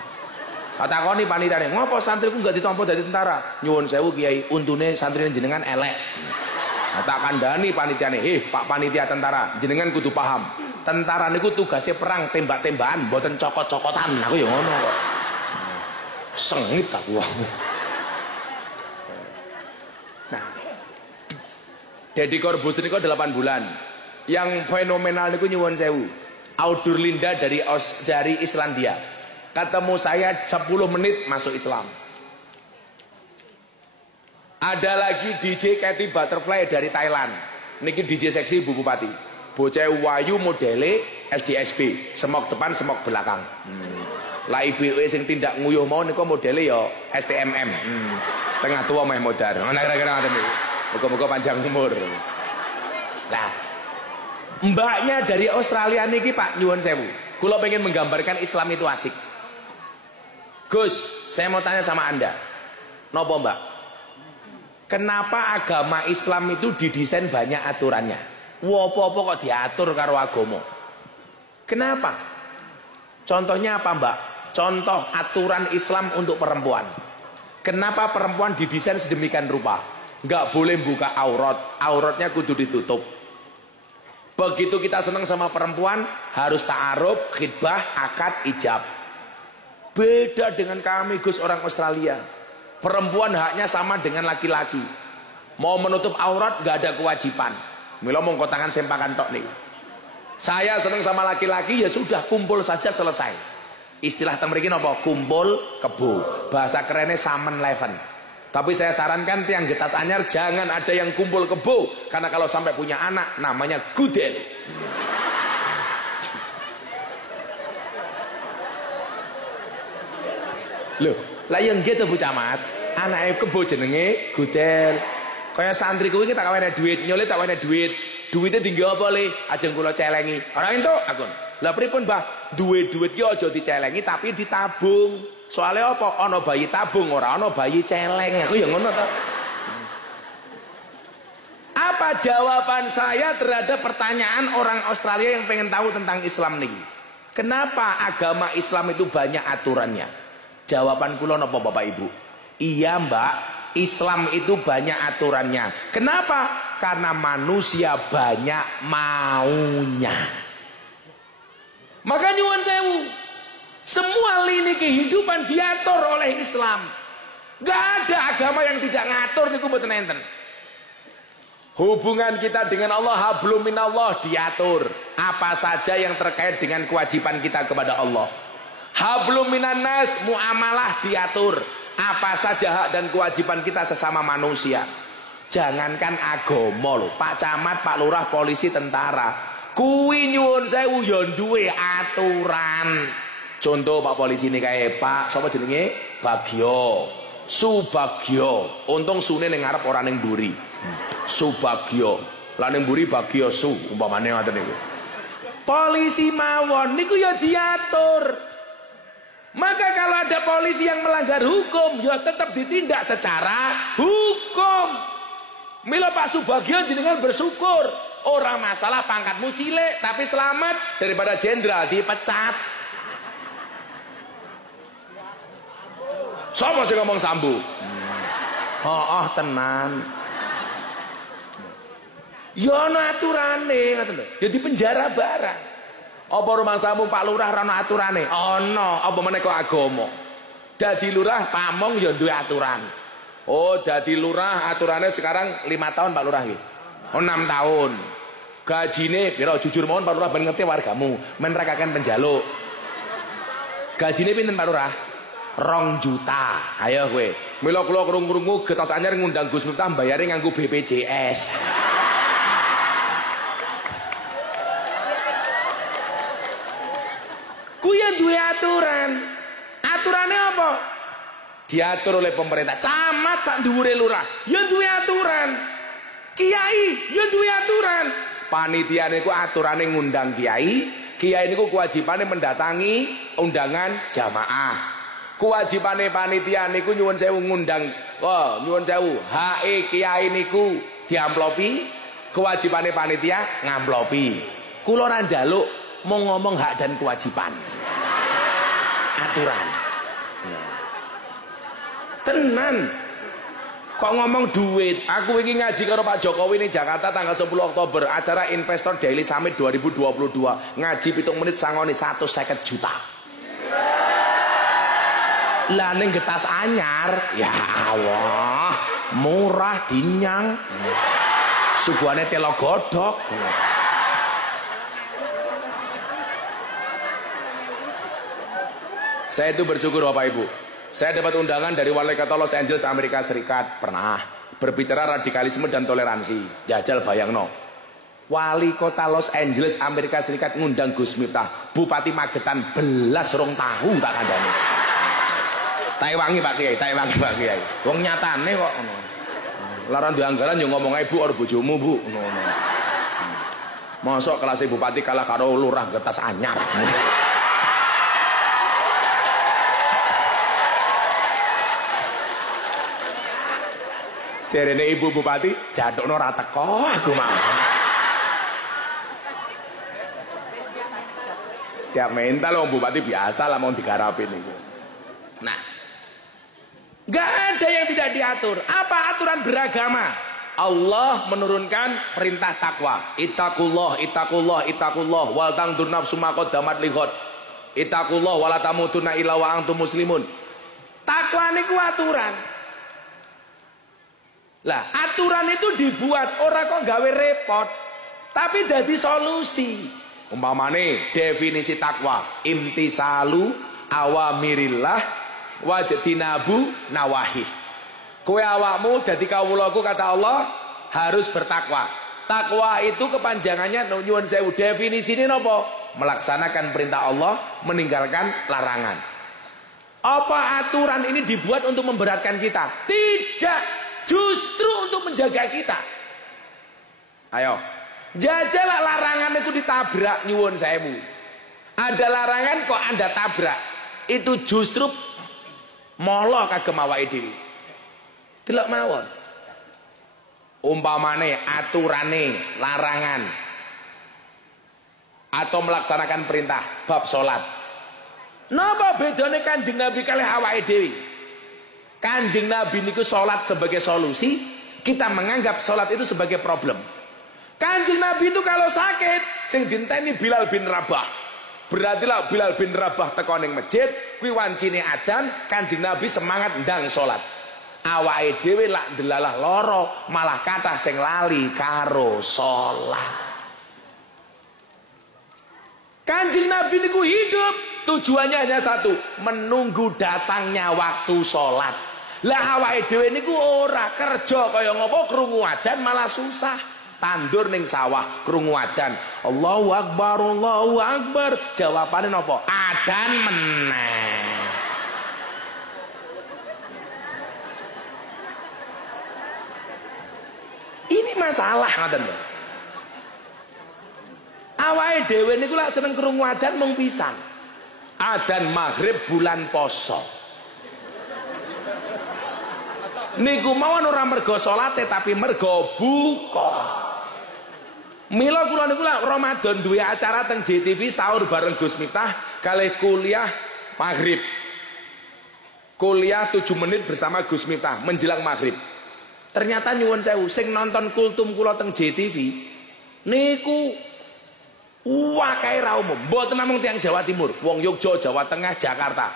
Tak takoni panitiane, ngopo santriku enggak ditampa dadi tentara? Nyuwun sewu Kiai, untune santrine jenengan elek. Tak kandhani panitiane, Pak panitia tentara, jenengan kudu paham. Tentara niku tugasnya perang tembak-tembakan, mboten cokot-cokotan. Aku ya ngono kok. Sengit aku. Nah, Deddy Corbuzier niku 8 bulan. Yang fenomenal niku nyuwun sewu. Audur Linda dari Islandia. Ketemu saya 10 menit masuk Islam. Ada lagi DJ Katy Butterfly dari Thailand. Niki DJ seksi Bu Bupati. Bocah wayu modele SDSB, semok depan semok belakang. Lah ibu sing tindak nguyuh mau niku modele ya STMM. Setengah tua meh modar. Ngono kira-kira ngoten niku. Muga-muga panjang umur. Lah mbaknya dari Australia niki Pak nyuwun sewu. Kula pengen menggambarkan Islam itu asik. Gus, saya mau tanya sama Anda. Nopo Mbak? Kenapa agama Islam itu didesain banyak aturannya? Wopo-wopo kok diatur karo agama? Kenapa? Contohnya apa Mbak? Contoh aturan Islam untuk perempuan. Kenapa perempuan didesain sedemikian rupa? Nggak boleh buka aurat, auratnya kudu ditutup. Begitu kita senang sama perempuan, harus ta'aruf, khidbah, akad, ijab. Beda dengan kami Gus orang Australia. Perempuan haknya sama dengan laki-laki. Mau menutup aurat nggak ada kewajiban. Mila mongko tangan sempakan tok nih. Saya senang sama laki-laki ya sudah kumpul saja selesai. Istilah temriki napa? Kumpul kebo. Bahasa kerennya samen leven. Tapi saya sarankan tiang getas anyar jangan ada yang kumpul kebo, karena kalau sampai punya anak namanya gudel. Loh, lah yang gitu Bu Camat, anaknya kebo jenenge gudel. Kayak santri kuwi tak kawene duit, nyole tak kawene duit. Duitnya tinggi apa le? Ajeng kula celengi. Ora entuk akun. Lah pripun Mbah? Duit ki aja dicelengi tapi ditabung. Soalnya apa? Ana bayi tabung, ora ana bayi celeng. Aku ya ngono to. Apa jawaban saya terhadap pertanyaan orang Australia yang pengen tahu tentang Islam niki? Kenapa agama Islam itu banyak aturannya? Jawaban kula napa Bapak Ibu? Iya Mbak, Islam itu banyak aturannya. Kenapa? Karena manusia banyak maunya. Maka nyuwun sewu, semua lini kehidupan diatur oleh Islam. Gak ada agama yang tidak ngatur niku mboten enten. Hubungan kita dengan Allah, hablum minallah, diatur. Apa saja yang terkait dengan kewajiban kita kepada Allah. Hablum minannas, muamalah diatur. Apa saja hak dan kewajiban kita sesama manusia. Jangankan agama lho, Pak Camat, Pak Lurah, polisi, tentara, kuwi nyuwun sewu ya duwe aturan. Contoh Pak polisi ini kayak Pak sapa jenenge? Bagio, Subagio. Untung sune ning ngarep ora ning mburi. Subagio. Lah ning mburi Bagio Su umpamane ngoten niku. Polisi mawon niku ya diatur. Maka kalau ada polisi yang melanggar hukum, ya tetap ditindak secara hukum. Mila Pak Subagio jenengan bersyukur. Orang masalah pangkatmu cilik tapi selamat daripada jenderal dipecat. Siapa sih ngomong sambu? Oh tenan. Ya ana aturane ngoten lho. Ya di penjara barang. Apa rumangsamu Pak Lurah ora ana aturane? Ana, apa meneh kok agama. Dadi lurah pamong ya duwe aturan. Oh, dadi lurah aturane sekarang 5 tahun Pak Lurah nggih. Oh 6 tahun. Gajine pira jujur mawon Pak Lurah ben ngerti wargamu, men rakaken penjaluk. Gajine pinten Pak Lurah? 2 juta. Ayo kowe. Mila kula krungu-krungu getas anyar ngundang Gus Miftah bayare nganggo BPJS. Kuwi duwe aturan. Aturane apa? Diatur oleh pemerintah. Camat sak dhuwure lurah ya duwe aturan. Kiai ya duwe aturan. Panitia niku aturane ngundang kiai. Kiai niku kewajibane mendatangi undangan jamaah. Kewajibane panitia niku nyuwun sewu ngundang. Oh, nyuwun sewu. HE kiai niku diamplopi. Kewajibane panitia ngamplopi. Kula ora njaluk mau ngomong hak dan kewajiban. Aturan. Tenan. Kok ngomong duit. Aku ingin ngaji karo Pak Jokowi ning Jakarta tanggal 10 Oktober acara Investor Daily Summit 2022. Ngaji 7 menit sangone 150 juta. Lah ning getas anyar, ya Allah, murah dinyang. Suguhane telo godhok. Saya itu bersyukur Bapak Ibu. Saya dapat undangan dari wali kota Los Angeles, Amerika Serikat. Pernah berbicara radikalisme dan toleransi. Jajal bayangno. Wali kota Los Angeles, Amerika Serikat ngundang Gus Miftah. Bupati Magetan belas rong tahu tak kandani. Taiwangi Pak Kiai, taiwangi Pak Kiai. Wong nyatane kok ngono. Larang dianggaran yo ngomong ibu or bojomu Bu. Ngono. Mosok kelas bupati kalah karo lurah getas anyar. Jarene ibu bupati jadukno ora teko aku mau. Siap mental wong bupati biasa lah mau digarapin itu. Nah, nggak ada yang tidak diatur. Apa aturan beragama? Allah menurunkan perintah takwa. Ittaqullah, ittaqullah, ittaqullah wal tangdur nafsum ma qaddamat lighad. Ittaqullah wala tamutunna illa wa antum muslimun. Takwa niku aturan. Lah, aturan itu dibuat orang kok gawe repot, tapi jadi solusi. Umpamane definisi takwa, imtisalu awamirillah wajtinabu nawahi. Kowe awakmu dadi kawulaku kata Allah harus bertakwa. Takwa itu kepanjangannya nyuwun sewu definisine napa? Melaksanakan perintah Allah, meninggalkan larangan. Apa aturan ini dibuat untuk memberatkan kita? Tidak. Justru untuk menjaga kita. Ayo, jajalak larangan itu ditabrak nyuwun sewu. Ada larangan kok Anda tabrak. Itu justru molo kagem awake dhewe. Delok mawon. Umpamane aturane larangan atau melaksanakan perintah bab salat. Napa bedane Kanjeng Nabi kalih awake dhewe? Kanjeng Nabi niku sholat sebagai solusi, kita menganggap sholat itu sebagai problem. Kanjeng Nabi itu kalau sakit, sing dinteni Bilal bin Rabah. Berarti lah Bilal bin Rabah teko ning masjid, kuwi wancine adzan, Kanjeng Nabi semangat ndang sholat. Awake dhewe lak delalah loro, malah kathah sing lali karo sholat. Kanjeng Nabi niku hidup, tujuannya hanya satu, menunggu datangnya waktu sholat. Lah awake dhewe niku ora kerja kaya ngopo krungu adzan malah susah. Tandur ning sawah krungu adzan. Allahu Akbar, Allahu Akbar. Jawabane napa? Adzan meneh. Ini masalah ngoten lho. Awake dhewe niku lak seneng krungu adzan mung pisan. Adzan maghrib bulan poso. Niku mawon ora mergo salate tapi mergo buka. Mila kula niku lak Ramadan duwe acara teng JTV sahur bareng Gus Miftah kalih kuliah maghrib. Kuliah 7 menit bersama Gus Miftah menjelang maghrib. Ternyata nyuwun sewu sing nonton kultum kula teng JTV niku wakai ra umum, mboten namung tiyang Jawa Timur, wong Yogya, Jawa Tengah, Jakarta.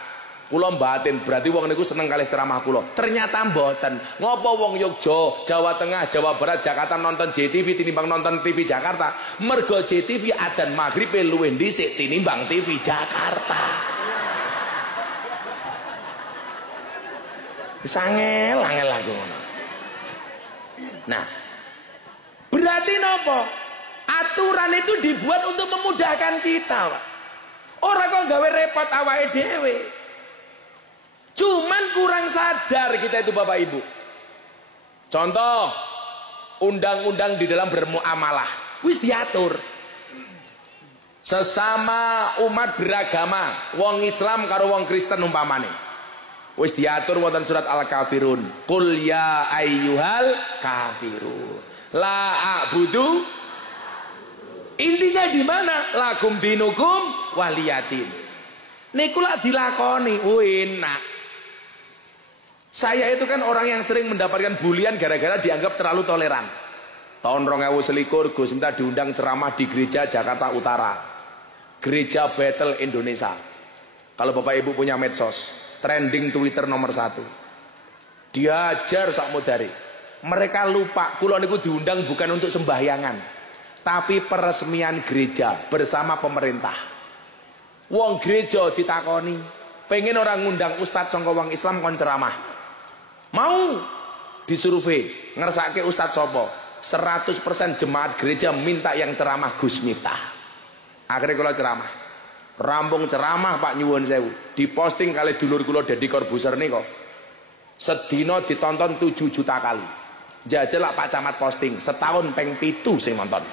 Kula mbatin berarti wong niku seneng kalih ceramah kula. Ternyata mboten. Ngopo wong Yogya, Jawa Tengah, Jawa Barat, Jakarta nonton JTV tinimbang nonton TV Jakarta? Mergo JTV adzan maghribe luwih dhisik tinimbang TV Jakarta. Angel aku ngono. Nah, berarti nopo? Aturan itu dibuat untuk memudahkan kita, Pak. Ora kok gawe repot awake dhewe. Cuman kurang sadar kita itu Bapak Ibu. Contoh, undang-undang di dalam bermuamalah wis diatur. Sesama umat beragama, wong Islam karo wong Kristen umpamane. Wis diatur wonten surat Al-Kafirun. Qul ya ayyuhal kafirun. La a'budu. Intinya di mana? Lakum dinukum waliyatin. Niku lak dilakoni, enak. Saya itu kan orang yang sering mendapatkan bulian gara-gara dianggap terlalu toleran. Tahun 2021 Gus Miftah diundang ceramah di gereja Jakarta Utara. Gereja Battle Indonesia. Kalau Bapak Ibu punya medsos, trending Twitter nomor 1. Diajar sak mudari. Mereka lupa kula niku diundang bukan untuk sembahyangan, tapi peresmian gereja bersama pemerintah. Wong gereja ditakoni, pengen orang ngundang ustadz sangka wong Islam kon ceramah. Mau disurvei, ngersake ustadz sapa? 100% jemaat gereja minta yang ceramah Gus Miftah. Akhirnya kula ceramah. Rampung ceramah Pak nyuwun sewu, diposting kali dulur kula Deddy Corbuzier nika. Sedina ditonton 7 juta kali. Jajal Pak Camat posting, setahun peng 7 sing nonton.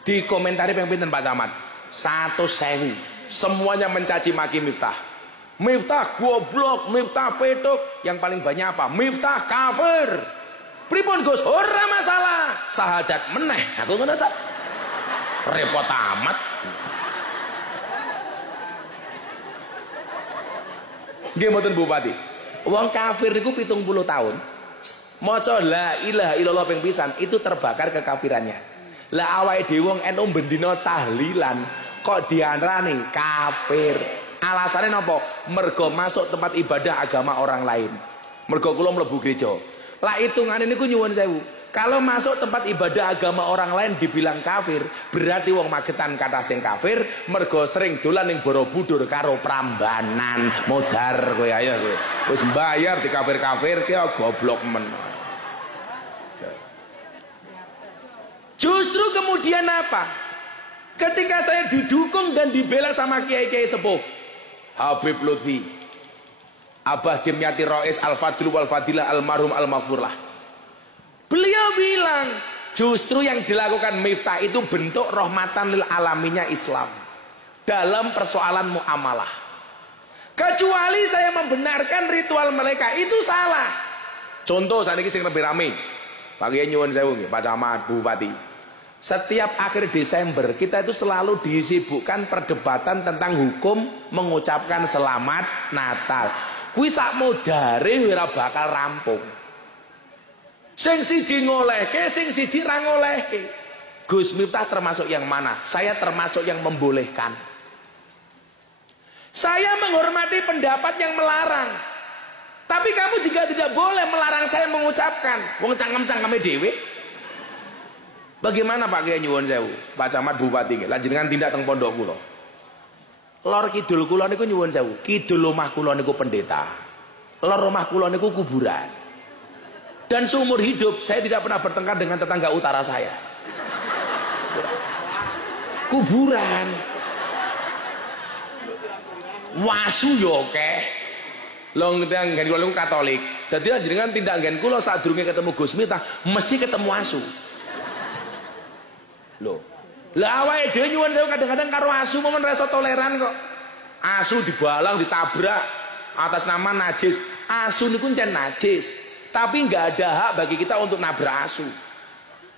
Di komentari peng pinten Pak Camat? 100.000. Semuanya mencaci maki Miftah. Miftah goblok, Miftah petuk. Yang paling banyak apa? Miftah kafir. Pripun Gus? Ora masalah. Sahadat meneh. Aku ngono ta. Repot amat. Nggih mboten Bupati. Wong kafir niku 70 tahun. Maca la ilaha illallah ping pisan itu terbakar kekafirannya. Lah awake dhewe wong NU bendina tahlilan kok diarani kafir. Alasannya napa? Mergo masuk tempat ibadah agama orang lain. Mergo kula mlebu gereja. Lah hitungane niku nyuwun sewu. Kalau masuk tempat ibadah agama orang lain dibilang kafir, berarti wong Magetan kata sing kafir, mergo sering dolan ning Borobudur karo Prambanan, modar kowe ayo kowe. Wis mbayar di kafir-kafir ki goblok men. Justru kemudian apa? Ketika saya didukung dan dibela sama kiai-kiai sepuh, Habib Lutfi, Abah Dimyati Rois Al-Fadlu wal Fadilah Almarhum Al-Maghfurlah. Beliau bilang justru yang dilakukan Miftah itu bentuk rahmatan lil alaminya Islam dalam persoalan muamalah. Kecuali saya membenarkan ritual mereka itu salah. Contoh saat ini sing lebih rame, Pak Kiai nyuwun sewu nggih, Pak Camat, Bupati. Setiap akhir Desember kita itu selalu disibukkan perdebatan tentang hukum mengucapkan selamat Natal. Kuwi sak modare ora bakal rampung. Sing siji ngolehke, sing siji ra ngolehke. Gus Miftah termasuk yang mana? Saya termasuk yang membolehkan. Saya menghormati pendapat yang melarang. Tapi kamu juga tidak boleh melarang saya mengucapkan. Wong cangkem-cangkeme dhewe. Bagaimana Pak Kiai nyuwun sewu? Pak Camat Bupati nggih, lanjenengan tindak teng pondok kula. Lor kidul kula niku nyuwun sewu. Kidul omah kula niku pendeta. Lor omah kula niku kuburan. Dan seumur hidup saya tidak pernah bertengkar dengan tetangga utara saya. Kuburan. Wasu yo akeh. Lho ngene nggen kula Katolik. Dadi jenengan tindak nggen kula sadurunge ketemu Gus Miftah mesti ketemu asu. Lho. Lah awake dhewe nyuwun sewu kadang-kadang karo asu momen rasa toleran kok. Asu dibalang, ditabrak atas nama najis. Asu niku ncen najis. Tapi nggak ada hak bagi kita untuk nabrak asu.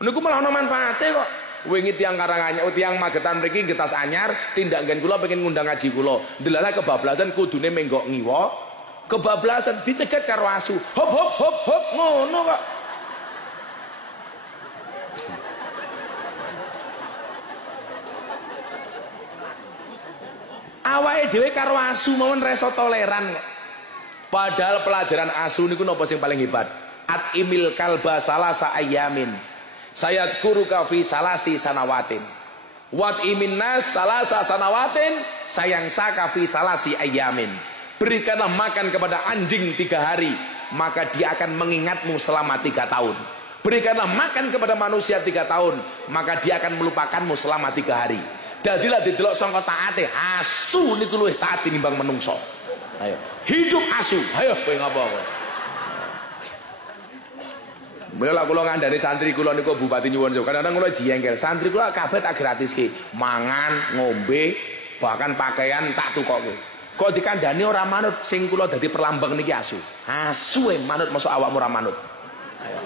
Niku malah ono manfaate kok. Wingi tiang Karanganyar, tiang Magetan mriki getas anyar, tindak nggen kula pengen ngundang ngaji kula. Delala kebablasan kudune menggok ngiwa, Kebablasan dicegat karo asu. Hop hop hop hop ngono kok. Awake dhewe karo asu mawon reso toleran kok. Padahal pelajaran asu niku napa sing paling hebat? At imil kalba salasa ayamin. Sayadkuruka fi salasi sanawatin. Wat imin nas salasa sanawatin sayang saka fi salasi ayamin. Berikanlah makan kepada anjing 3 hari, maka dia akan mengingatmu selama 3 tahun. Berikanlah makan kepada manusia 3 tahun, maka dia akan melupakanmu selama 3 hari. Dadilah didelok sangka taate, asu niku luwih taat tinimbang menungso. Ayo, hidup asu. Ayo kowe ngapa kowe? Mula kula ngandani santri kula niku Bupati nyuwun sewu. Kadang-kadang kula jengkel, santri kula kabeh tak gratiske. Mangan, ngombe, bahkan pakaian tak tukoke. Kok dikandani ora manut, sing kula dadi perlambang niki asu. Asu manut masuk awakmu ora manut. Ayo.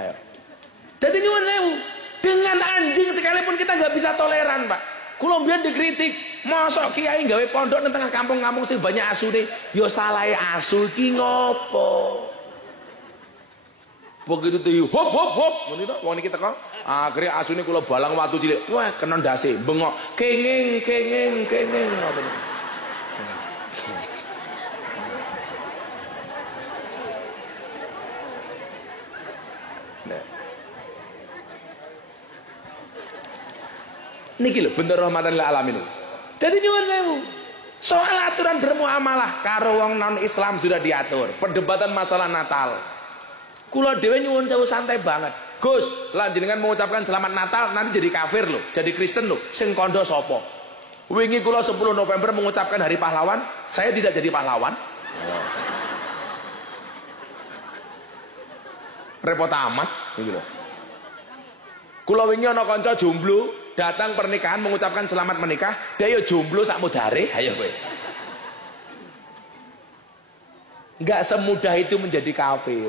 Ayo. Dadi nyuwun sewu. Dengan anjing sekalipun kita nggak bisa toleran, Pak. Kulo mbiyen dikritik, mosok kiai gawe pondok nang tengah kampung-kampung sing banyak asune. Ya salahe asu iki ngopo? Begitu tuh hop hop hop, ngono to wong niki teko. Akhire asune kula balang watu cilik. Wah, kena ndase, bengok. Kenging kenging kenging ngoten. Niki lho bentuk rahmatan lil alamin. Dadi nyuwun sewu. Soal aturan bermuamalah karo wong non Islam sudah diatur. Perdebatan masalah Natal. Kula dhewe nyuwun sewu santai banget. Gus, lan jenengan mengucapkan selamat Natal nanti jadi kafir loh, jadi Kristen loh. Sing kondo sapa? Wingi kula 10 November mengucapkan hari pahlawan, saya tidak jadi pahlawan. Repot amat gitu loh. Kula wingi ana kanca jomblo datang pernikahan mengucapkan selamat menikah, dia yo jomblo sak mudare, ayo kowe. Enggak semudah itu menjadi kafir.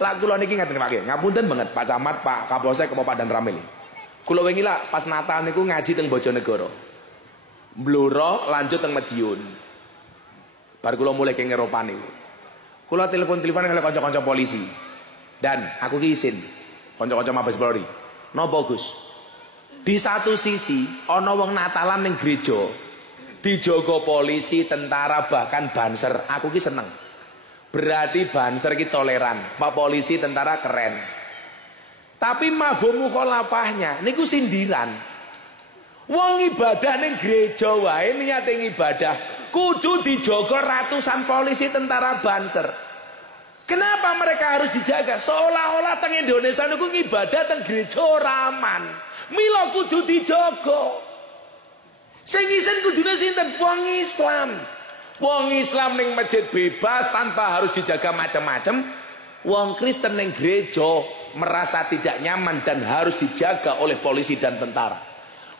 Lah kula niki ngaten Pak, ngapunten banget Pak Camat, Pak Kapolsek, Pak Padan Ramil. Kula wingi lah pas Natal niku ngaji teng Bojonegoro. Bluro lanjut teng Madiun. Bar kula mulai ke Eropa niku. Kula telepon-teleponan karo kanca-kanca polisi. Dan aku ki isin kanca-kanca Mabes Polri. Napa Gus? Di satu sisi ana wong Natalan ning gereja dijaga polisi, tentara, bahkan banser. Aku ki seneng. Berarti banser ki toleran, Pak polisi, tentara keren. Tapi mafhum mukhalafahnya niku sindiran. Wong ibadah ning gereja wae niate ibadah kudu dijaga ratusan polisi, tentara, banser. Kenapa mereka harus dijaga? Seolah-olah teng Indonesia niku ibadah teng gereja ora aman. Mila kudu dijaga. Sing isen kudune sinten? Wong Islam. Wong Islam ning masjid bebas tanpa harus dijaga macam-macam. Wong Kristen ning gereja merasa tidak nyaman dan harus dijaga oleh polisi dan tentara.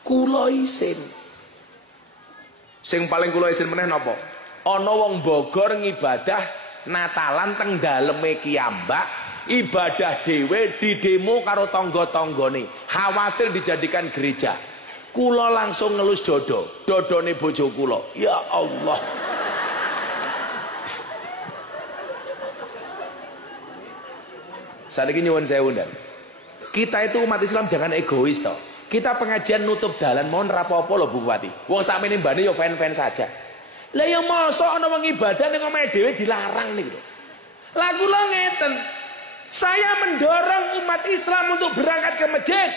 Kula isin. Sing paling kula isin meneh napa? Ana wong Bogor ngibadah Natalan teng daleme kiambak. Ibadah dewe di demo karo tonggo-tonggone, khawatir dijadikan gereja. Kula langsung ngelus dodone bojo kula. Ya Allah. Saiki nyuwun sewu ndan. Kita itu umat Islam jangan egois toh. Kita pengajian nutup dalan mohon rapopo lho Bu Bupati. Wong sakmene mbane yo fan-fan saja. Lah ya mosok ana wong ibadah ning omahe dhewe dilarang niku lho. Lah kula ngeten. Saya mendorong umat Islam untuk berangkat ke masjid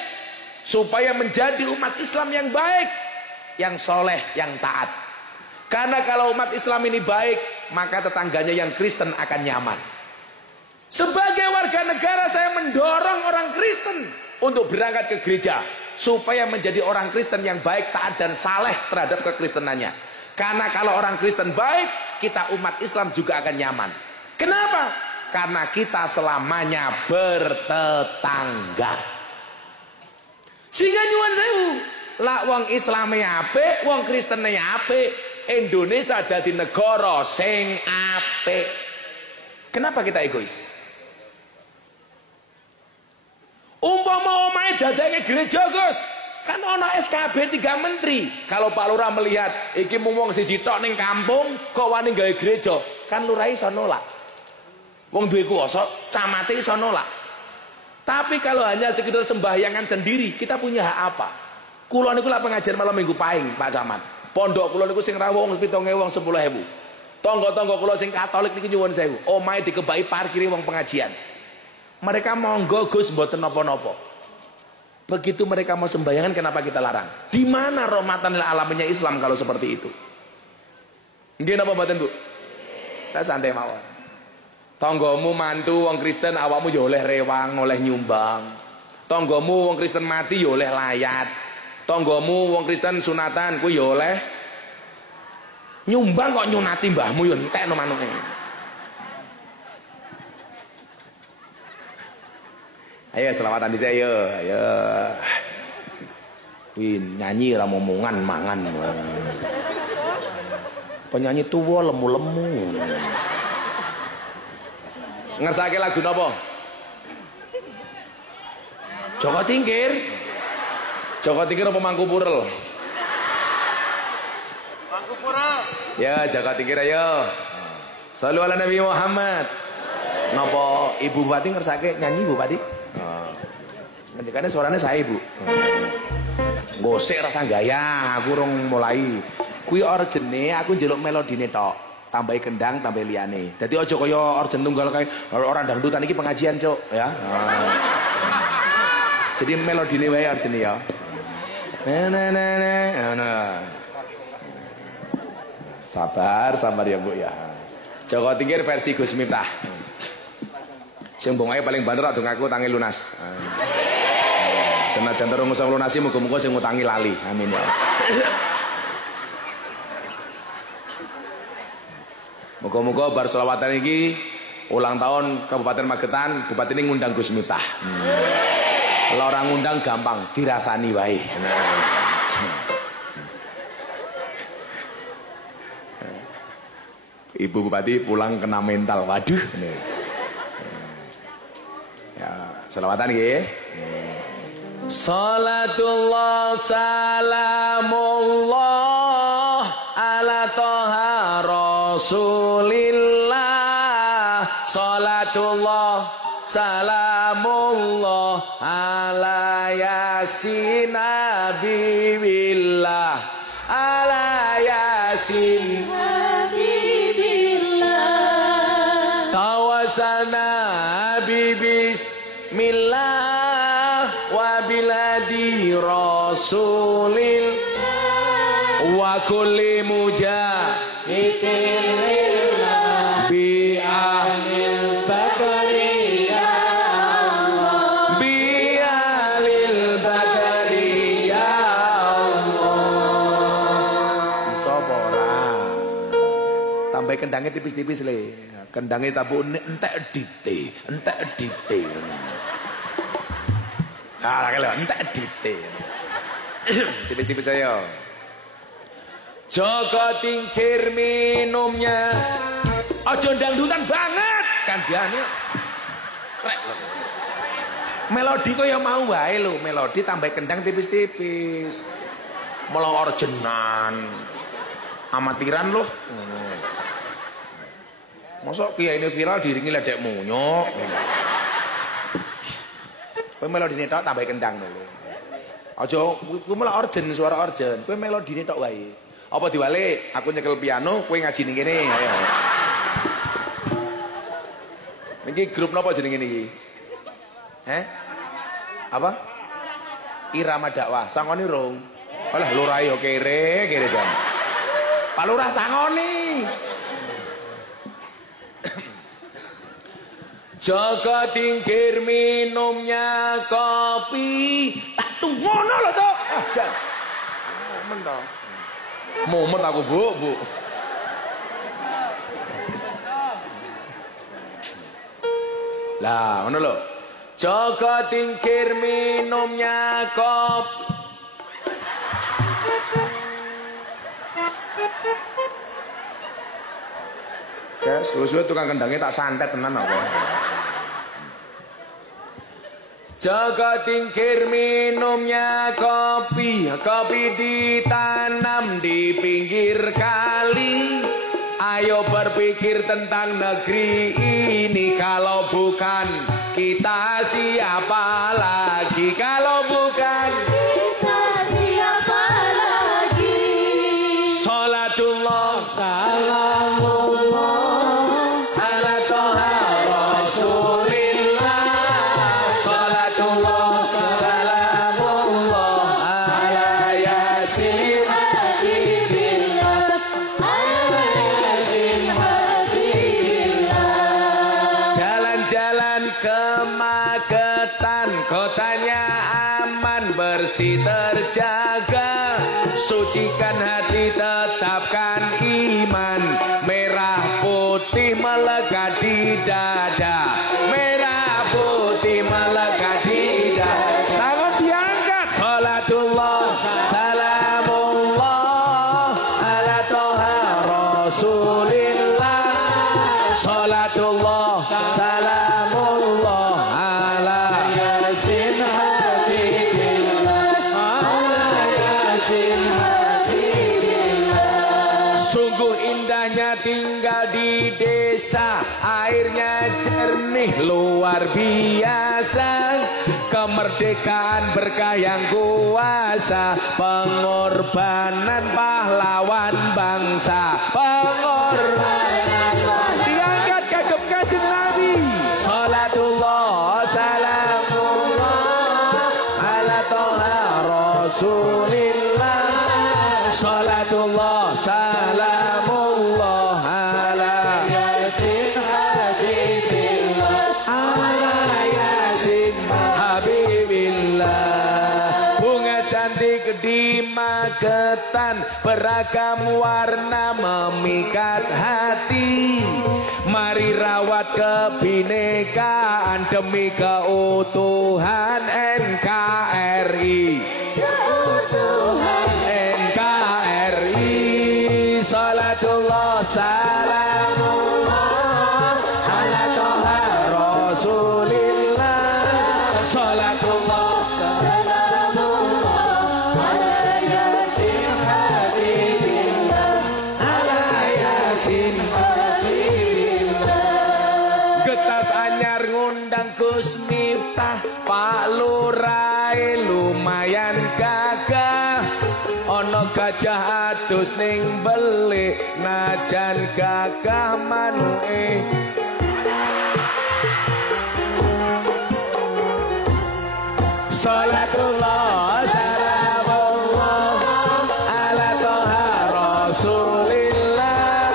supaya menjadi umat Islam yang baik, yang soleh, yang taat. Karena kalau umat Islam ini baik, maka tetangganya yang Kristen akan nyaman. Sebagai warga negara saya mendorong orang Kristen untuk berangkat ke gereja supaya menjadi orang Kristen yang baik, taat dan saleh terhadap kekristenannya. Karena kalau orang Kristen baik, kita umat Islam juga akan nyaman. Kenapa? Karena kita selamanya bertetangga. Sehingga nyuwun sewu, lak wong Islame apik, wong Kristene apik, Indonesia dadi negara sing apik. Kenapa kita egois? Umpama omahe dadange gereja, Gus, Kan ono SKB 3 menteri. Kalau Pak Lurah melihat iki mung wong siji tok ning kampung kok wani gawe gereja, kan lurah iso nolak. Wong duwe kuwasa, camate iso nolak. Tapi kalau hanya sekedar sembahyangan sendiri, kita punya hak apa? Kula niku lak pengajian malam Minggu Pahing, Pak Camat. Pondok kula niku sing rawuh wong 7.000 wong 10.000. Tangga-tangga kula sing Katolik niki nyuwun sewu, omahe dikebaki parkire wong pengajian. Mereka monggo Gus mboten napa-napa. Begitu mereka mau sembayangan, kenapa kita larang? Di mana rahmatan lil alaminnya Islam kalau seperti itu? Nggih napa mboten, Bu? Kita santai mawon. Tanggamu mantu wong Kristen, awakmu ya oleh rewang, oleh nyumbang. Tanggamu wong Kristen mati ya oleh layat. Tanggamu wong Kristen sunatan kuwi ya oleh nyumbang, kok nyunati mbahmu ya entekno manuke. Ayo selawatan di saya, ayo. Win nyanyi ra momongan mangan. Penyanyi tua lemu-lemu. Ngersake lagu napa? Joko Tingkir. Joko Tingkir apa Mangku Purel? Mangku Purel. Ya, Joko Tingkir ayo. Shallu ala Nabi Muhammad. Napa Ibu Bupati ngersake nyanyi Bupati? Ngendikane suaranya saya Bu. Gosek rasa gaya, aku urung mulai. Kuwi orjene aku njeluk melodine tok. Tambahi kendang, tambahi liyane. Dadi aja kaya orjen tunggal kae ora dangdutan iki pengajian, Cuk, ya. Jadi melodine wae orjene ya. Sabar, sabar ya Bu ya. Joko Tingkir versi Gus Miftah. Sing bongae paling banter ado ngaku tangi lunas. Senajan terus usah lunasi muga-muga sing ngutangi lali. Amin ya. Muga-muga bar selawatan iki ulang tahun Kabupaten Magetan, Bupati ini ngundang Gus Miftah. Kalau orang ngundang gampang, dirasani wae. Ibu Bupati pulang kena mental, waduh. Ya, selawatan nggih. Salatullah salamullah ala toha rasulillah. Salatullah salamullah ala yasin nabiillah. Ala yasin Habibillah. tawasana bismillah wa biladi rasulil wa kulli mujahidillah bi ahlil badri ya Allah, bi ahlil badri ya Allah. Sapa ora tambah kendangnya tipis-tipis le, kendangnya tabu entek edite, entek edite. Ah, kalau entek edite. Tipis-tipis saya. Joko Tingkir minumnya aja dangdutan banget kan biane. Rek lho. Melodi kaya mau wae lho, melodi tambah kendang tipis-tipis. Malah orjenan. Amatiran lho. Mosok kiai ini viral diringi ledek munyok. Kowe melodine tok tambah kendang lho. Aja kowe malah orjen, suara orjen. Kowe melodine tok wae. Apa diwale aku nyekel piano, kowe ngaji ning kene. Ayo. Niki grup napa jenenge niki? Apa? Irama dakwah. Sangoni rong. Alah lurah yo kere jan. Pak Lurah sangoni. Joko Tingkir minumnya kopi tak tunggono lho, Cuk. Ah, jan. Momen to. Momen aku, Bu. Lah, ngono lho. Joko Tingkir minumnya kopi. Suwe-suwe tukang kendangnya tak santet tenan apa. Joko Tingkir minumnya kopi, kopi ditanam di pinggir kali. Ayo berpikir tentang negeri ini, kalau bukan kita siapa lagi? Kalau bukan Kita siapa lagi? Salatullah Salamullah ala Toha Rasulillah. Salatullah salamullah ala Yasin. Habibillah, ala Yasin Habibillah. Jalan-jalan ke Magetan, kotanya aman bersih terjaga. Sucikan hati, tetapkan iman. Merah putih melekat di dada. Merah putih melekat di dada. Tangan diangkat. Salatullah salamullah ala Toha Rasulillah. Salatullah salamullah ala Yasin Habibillah ala Yasin Habibillah. Sungguh indahnya tinggal di desa, airnya jernih luar biasa. Kemerdekaan berkah yang kuasa, pengorbanan pahlawan bangsa. Pengorbanan diangkat kagem Kanjeng Nabi. Salatullah salamullah ala Toha Rasulillah. Salatullah salamullah ala Yasin Habibillah ala Yasin Habibillah. Bunga cantik di Magetan, beragam warna memikat hati. Mari rawat kebinekaan demi keutuhan NKRI. NKRI. Salatullah salamullah ala Toha Rasulillah. Salatullah Salamullah, ala Yasin Habibillah, ala Yasin. Habibillah. Getas anyar ngundang Gus Miftah, Pak Lurah lumayan gagah. Ono gajah adus ning beli, najan gagah manuke. Salatullah salamullah ala Toha Rasulillah.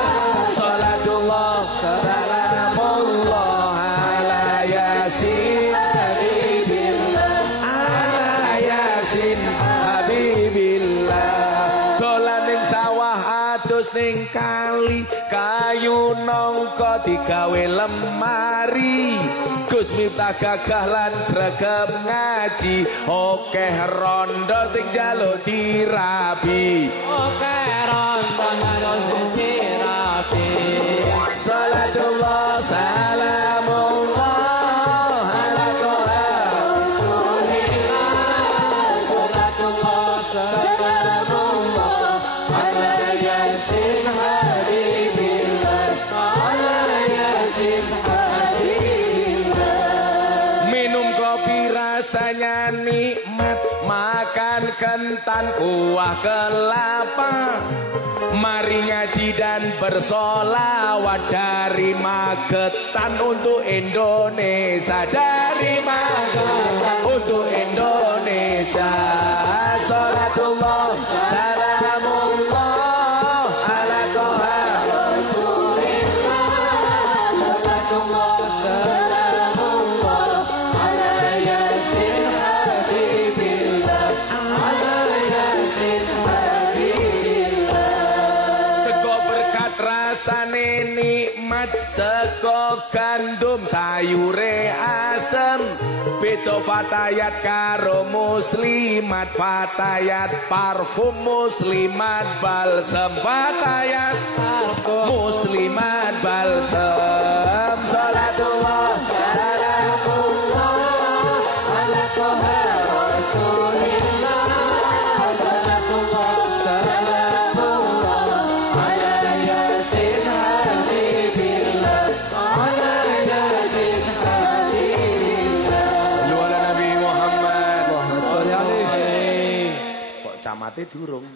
Salatullah salamullah ala Yasin Habibillah. Ala Yasin Habibillah. Dolan ning sawah adus ning kali, kayu nongko digawe lemari. Gus Miftah gagah lan sregep ngaji, okeh rondo sing njaluk dirabi. Oke rontong harus dirapi. Salatullah salamullah ala Toha. Salamullah, ala Yasin Habibillah, ala Yasin Habibillah. Minum kopi rasanya nikmat, makan kentan kuah kelapa. Mari ngaji dan bersolawat dari Magetan untuk Indonesia. Dari Magetan untuk Indonesia. Salatullah salamullah ala Toha Salamullah, ala Yasin Habibillah, ala Yasin Habibillah. Sego berkat rasane nikmat, sego gandum sayure asem. Beda fatayat karo muslimat, fatayat parfum muslimat balsem. Fatayat muslimat balsem. Salatullah salamullah ala salawate durung.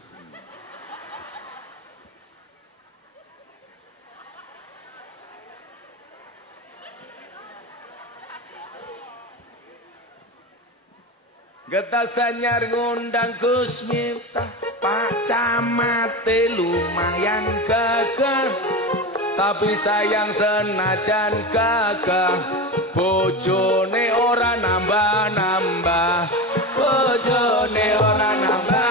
Getasanyar ngundang Gus Miftah, Pak Camate lumayan gagah, tapi sayang senajan gagah, bojone ora nambah-nambah, bojone ora nambah.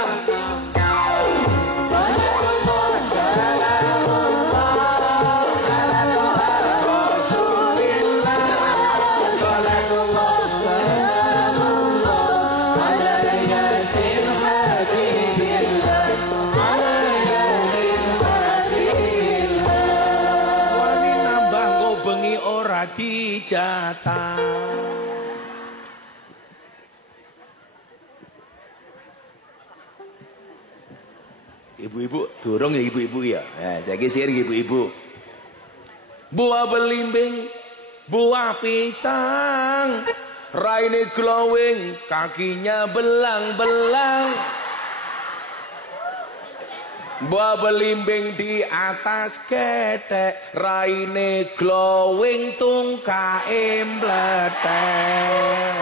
Jatah ibu-ibu durung ya ibu-ibu ya. Saya kisir ibu-ibu. Buah belimbing, buah pisang, raine glowing, kakinya belang-belang. Buah belimbing di atas ketek, raine glowing, tungkae mbletek.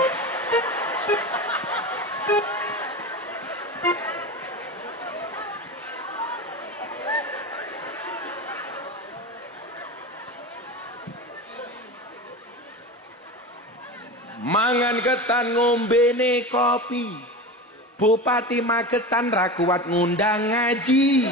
Mangan ketan ngombene kopi. Bupati Magetan ra kuat ngundang ngaji.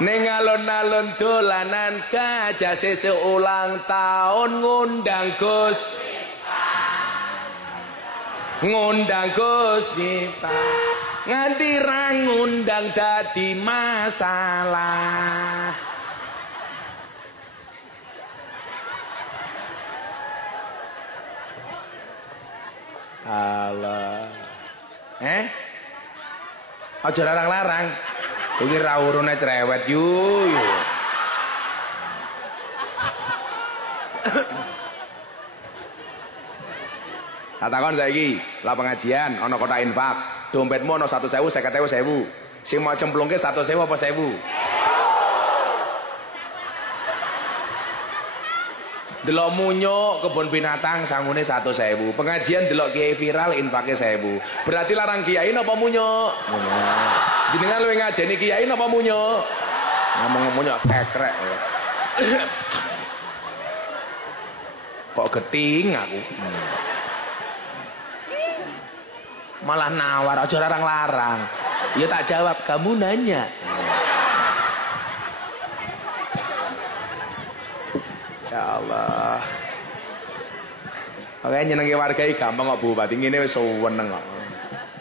Ning alon-alon dolanan gajah sesuk ulang tahun ngundang Gus Miftah. Nganti ra ngundang dadi masalah. Allah. Aja larang-larang. Iki ra urune cerewet yu. Takon saiki, lah pengajian ana kotak infak. Dompetmu ana 100.000, 50.000. Sing mau cemplungke 100.000 apa 1.000? Delok munyuk kebun binatang sangune 100.000. Pengajian delok kiai viral infake 1.000. Berarti larang kiai napa munyuk? Munyuk. Jenengan luwih ngajeni kiai napa munyuk? Ngomong munyuk kekrek. Kok geting aku. Malah nawar aja larang-larang. Ya tak jawab, kamu nanya. Ya Allah. Oke nyenengi warga iki gampang kok Bupati ngene wis seneng kok.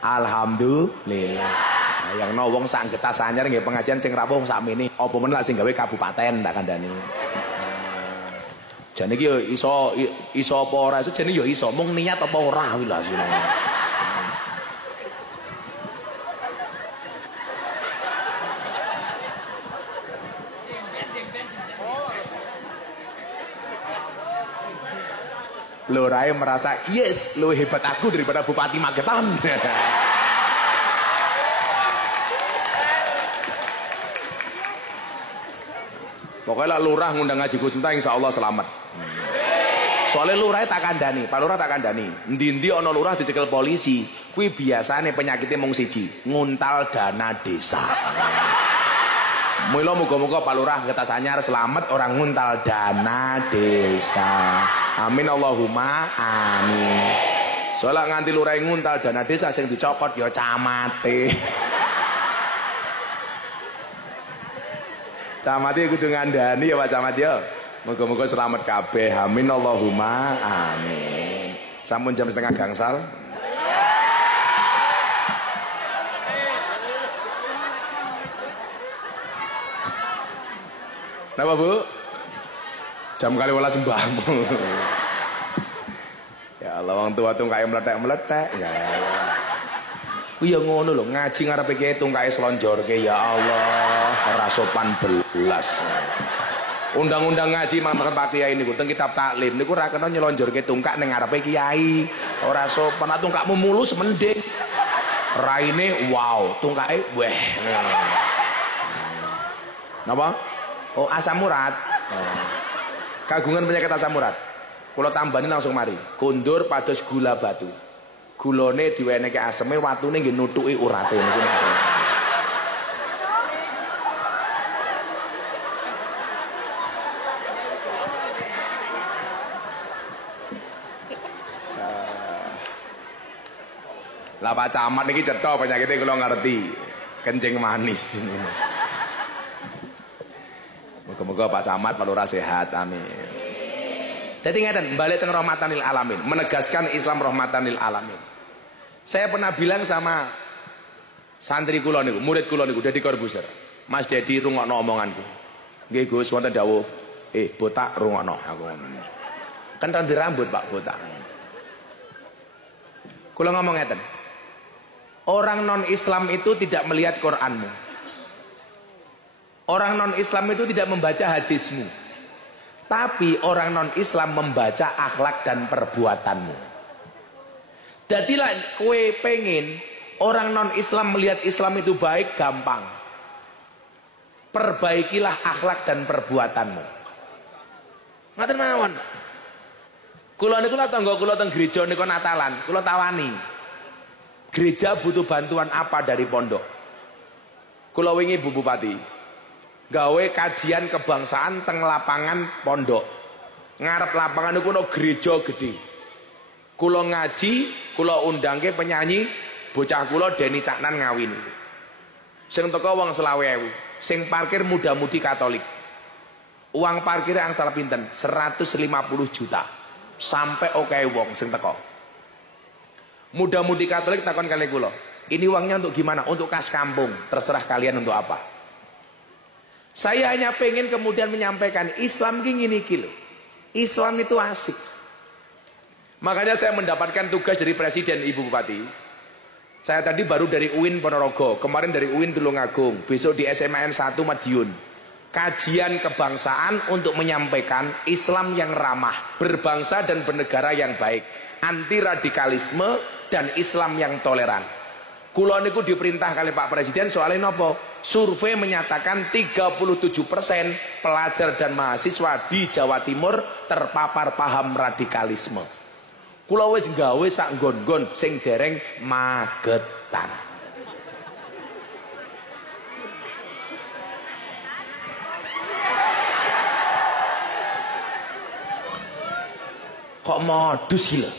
Alhamdulillah. Nah, yang no wong sak getas anyar nggih pengajian sing rawuh sakmene. Apa men lak sing gawe kabupaten tak kandhani. Jane iki yo iso apa ora iso jane yo iso mung niat apa ora kuwi lho asline. Lurae merasa yes lu hebat aku daripada Bupati Magetan. Pokoknya lah lurah ngundang ngaji Gus Miftah insyaallah selamat. Soalnya lurah tak kandani, Pak Lurah tak kandani. Endi-endi ana lurah dicekel polisi, kuwi biasane penyakitnya mung siji, nguntal dana desa. Mula muga-muga Pak Lurah Getas Anyar selamat orang nguntal dana desa. Amin Allahumma amin. Soalnya nganti lurah nguntal dana desa sing dicopot ya camate. Camate kudu ngandani ya Pak Camat ya. Muga-muga selamat kabeh. Amin Allahumma amin. Sampun jam 1:30 gangsal. Napa Bu? Jam kali 12 mbahmu. Ya Allah wong tua tungkae meletek-meletek. Ya Allah. Ku ya ngono lho, ngaji ngarepe kiye tungkae slonjorke ya Allah, ora sopan belas. Undang-undang ngaji mangken Pak Kiai niku teng kitab taklim niku ora kena nyelonjorke tungkak ning ngarepe kiai. Ora sopan, tungkakmu mulus mending. Raine wow, tungkake weh. Napa? Oh, asam urat. Kagungan penyakit asam urat. Kula tambani langsung mari. Kondur pados gula batu. Gulane diwenehke aseme, watune nggih nutuki urate niku. Lah Pak Camat niki cetha penyakitnya kula ngerti. Kencing manis. Moga-moga Pak Camat Pak Lurah sehat, amin. Jadi ngeten, balik teng rahmatan lil alamin, menegaskan Islam rahmatan lil alamin. Saya pernah bilang sama santri kula niku, murid kula niku Dedi Corbuzier. Mas Dedi rungokno omonganku. Nggih Gus, wonten dawuh, botak rungokno aku ngono. Kan rambut rambut Pak botak. Kula ngomong ngeten. Orang non-Islam itu tidak melihat Qur'anmu. Orang non-Islam itu tidak membaca hadismu. Tapi orang non-Islam membaca akhlak dan perbuatanmu. Jadilah kue pengen orang non-Islam melihat Islam itu baik, gampang. Perbaikilah akhlak dan perbuatanmu. Ngaten mawon. Kula niku tangga kula teng gereja niku Natalan, kula tawani. Gereja butuh bantuan apa dari pondok? Kula wingi Bu Bupati gawe kajian kebangsaan teng lapangan pondok. Ngarep lapangan niku ono gereja gede. Kula ngaji, kula undangke penyanyi bocah kula Deni Caknan ngawin. Sing teko wong 20.000, sing parkir muda-mudi Katolik. Uang parkirnya angsal pinten? 150 juta. Sampai oke wong sing teko. Muda-mudi Katolik takon kali kula, ini uangnya untuk gimana? Untuk kas kampung, terserah kalian untuk apa. Saya hanya pengen kemudian menyampaikan Islam gini loh. Islam itu asik. Makanya saya mendapatkan tugas dari Presiden Ibu Bupati. Saya tadi baru dari UIN Ponorogo, kemarin dari UIN Tulungagung, besok di SMAN 1 Madiun. Kajian kebangsaan untuk menyampaikan Islam yang ramah, berbangsa dan bernegara yang baik, anti radikalisme dan Islam yang toleran. Kula niku diperintah kali Pak Presiden soalnya nopo? Survei menyatakan 37% pelajar dan mahasiswa di Jawa Timur terpapar paham radikalisme. Kula wis gawe sak nggon-nggon sing dereng magetan. Kok modus gila?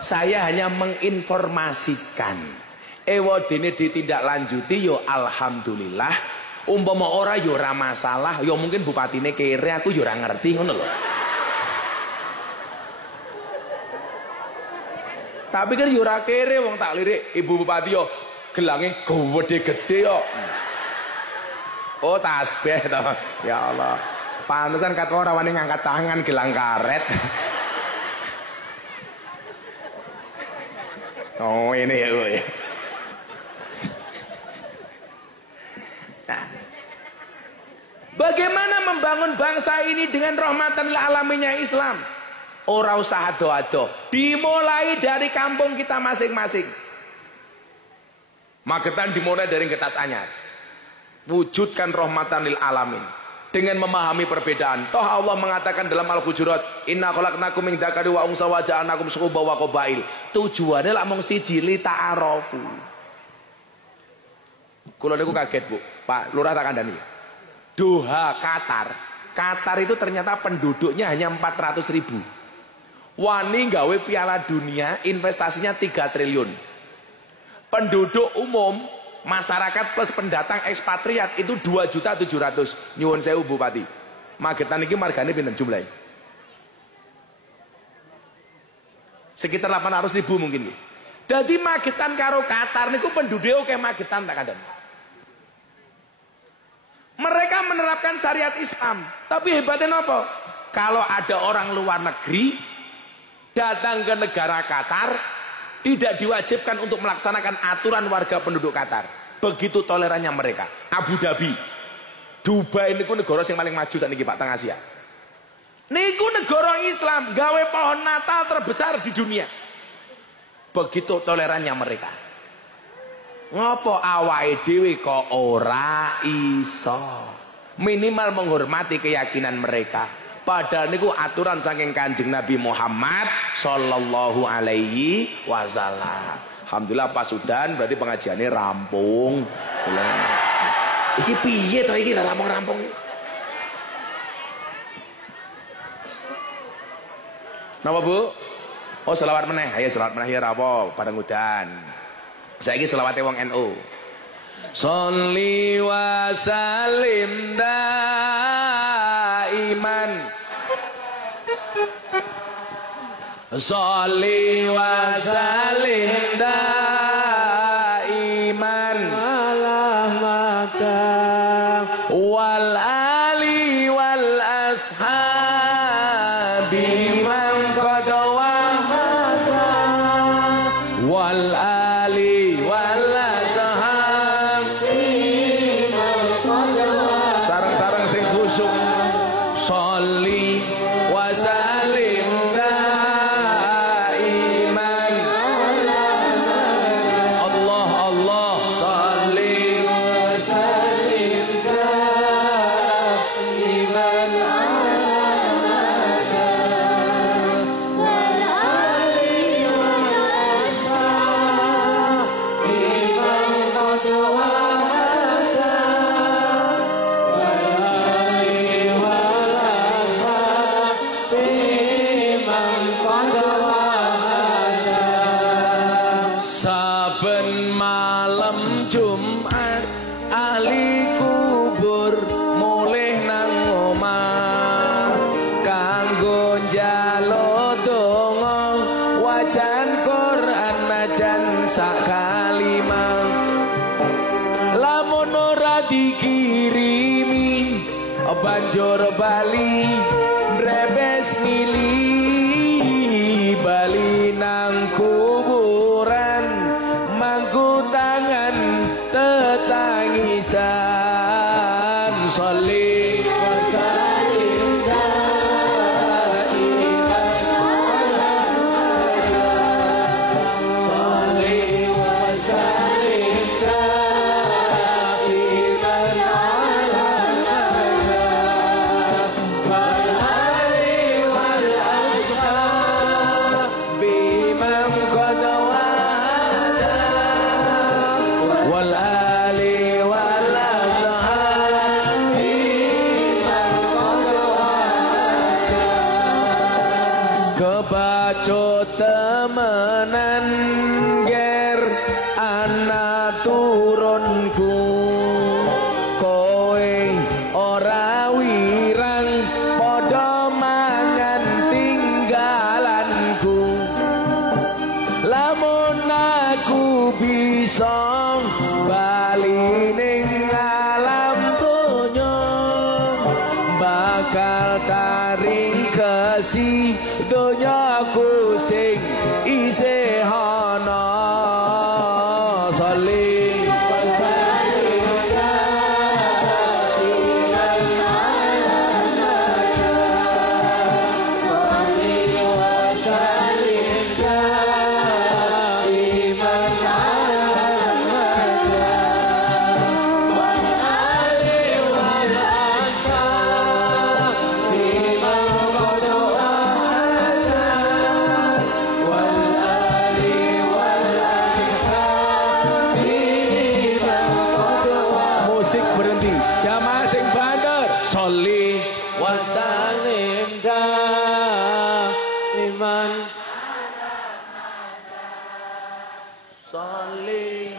Saya hanya menginformasikan. Dene ditindaklanjuti yo alhamdulillah. Umpama ora yo ora masalah, yo mungkin bupatine kere aku yo ora ngerti ngono lho. Tapi kan yo ora kere wong tak lirik Ibu Bupati yo gelange gede-gede yo. Oh tasbih to. Ya Allah. Pantesan kata ora wani ngangkat tangan gelang karet. Oh ini ya Bu ya. Nah, bagaimana membangun bangsa ini dengan rahmatan lil alaminnya Islam? Ora usah ado-ado, dimulai dari kampung kita masing-masing. Magetan dimulai dari Getas Anyar. Wujudkan rahmatan lil alamin dengan memahami perbedaan. Toh Allah mengatakan dalam Al-Hujurat, inna khalaqnakum min dzakari wa unsa wa ja'alnakum syu'uban wa qabail. Tujuannya lak mung siji li ta'arafu. Kula niku kaget Bu, Pak Lurah tak kandhani. Doha Qatar. Qatar itu ternyata penduduknya hanya 400.000. Wani gawe Piala Dunia investasinya 3 triliun. Penduduk umum masyarakat plus pendatang ekspatriat itu 2.700.000. Nyuwun sewu Bupati. Magetan iki margane pinten jumlahe? Sekitar 800.000 mungkin. Jadi Magetan karo Qatar niku penduduknya oke Magetan tak kandhani. Mereka menerapkan syariat Islam, tapi hebatnya apa? Kalau ada orang luar negeri datang ke negara Qatar, tidak diwajibkan untuk melaksanakan aturan warga penduduk Qatar. Begitu tolerannya mereka. Abu Dhabi Dubai niku negara yang paling maju sakniki Pak teng Asia. Niku negara Islam, gawe pohon Natal terbesar di dunia. Begitu tolerannya mereka. Ngopo awake dhewe kok ora iso? Minimal menghormati keyakinan mereka. Padahal niku aturan saking Kanjeng Nabi Muhammad sallallahu alaihi wasallam. Alhamdulillah Pak Sudan berarti pengajiannya rampung. Iki piye to iki rampung-rampung? Napa Bu? Oh selawat meneh. Ayo selawat meneh ya apa bareng udan. Saiki selawate wong NU. Sholli wa sallim daiman. Sholli wa sallim daiman ala maka wal ali wal ashabi man qad wahada wal ali wal ashabi sarang-sarang sing khusyuk. Sholli wa sallim daiman Allah Allah sholli wa sallim daiman saben malam Jumat ahli kubur mulih nang omah kanggo njaluk donga wacan Quran najan sak kalimah lamun ora dikirimi banjur bali rebes milih bali nang kuburan mangku tangan tetangisan. Sholli wa sallim Sholli wa sallim daiman wal ali wal ashabi man qad wahada wal ali wal ashabi man qad wahada kebacut temenan ger anak turunku kowe ora wirang padha mangan tinggalanku lamun aku bisa bali ning alam donya bakal taring kesi donyaku sing isih ana. Sholli wa sallim Sholli wa sallim daiman wal ali wal ashabi man qad wahada wal ali wal ashabi man qad wahada. Musik berhenti, jamaah sing bandar. Sholli wa sallim daiman Sholli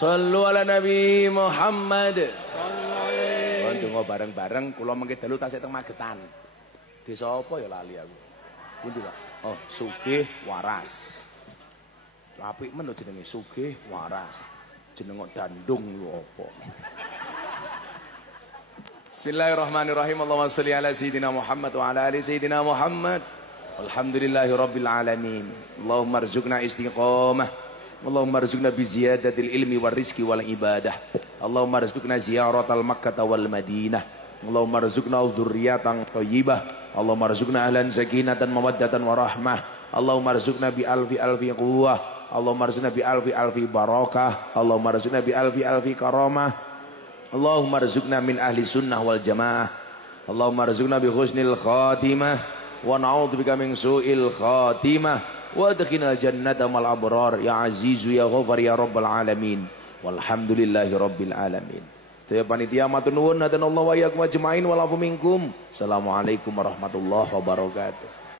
Sallu ala Nabi Muhammad. Kon donga bareng-bareng kula mengke dalu tasih teng Magetan. Desa apa ya lali aku. Pundi, Pak? Oh, sugih waras. Apik men jenenge sugih waras. Jeneng dandung lho apa. Bismillahirrahmanirrahim. Allahumma shalli ala sayyidina Muhammad wa ala ali sayyidina Muhammad. Alhamdulillahi rabbil alamin. Allahumma arzuqna istiqamah. Allahumma arzuqna bi ziyadatil ilmi war rizqi wal ibadah. Allahumma arzuqna ziyaratal Makkah wal Madinah. Allahumma arzuqna dzurriyyatan thayyibah. Allahumma arzuqna ahlan sakinatan mawaddatan warahmah. Allahumma arzuqna bi alfi quwwah. Allahumma arzuqna bi alfi barakah. Allahumma arzuqna bi alfi karamah. Allahumma arzuqna min ahli sunnah wal jamaah. Allahumma arzuqna bi husnil khatimah wa na'udzubika min su'il khatimah wa adkhilna jannata mal abrar ya azizu ya ghafar ya rabbal alamin. Walhamdulillahi rabbil alamin. Sedaya panitia matur nuwun hadanallahu wa iyyakum ajmain wal afu minkum. Assalamualaikum warahmatullahi wabarakatuh.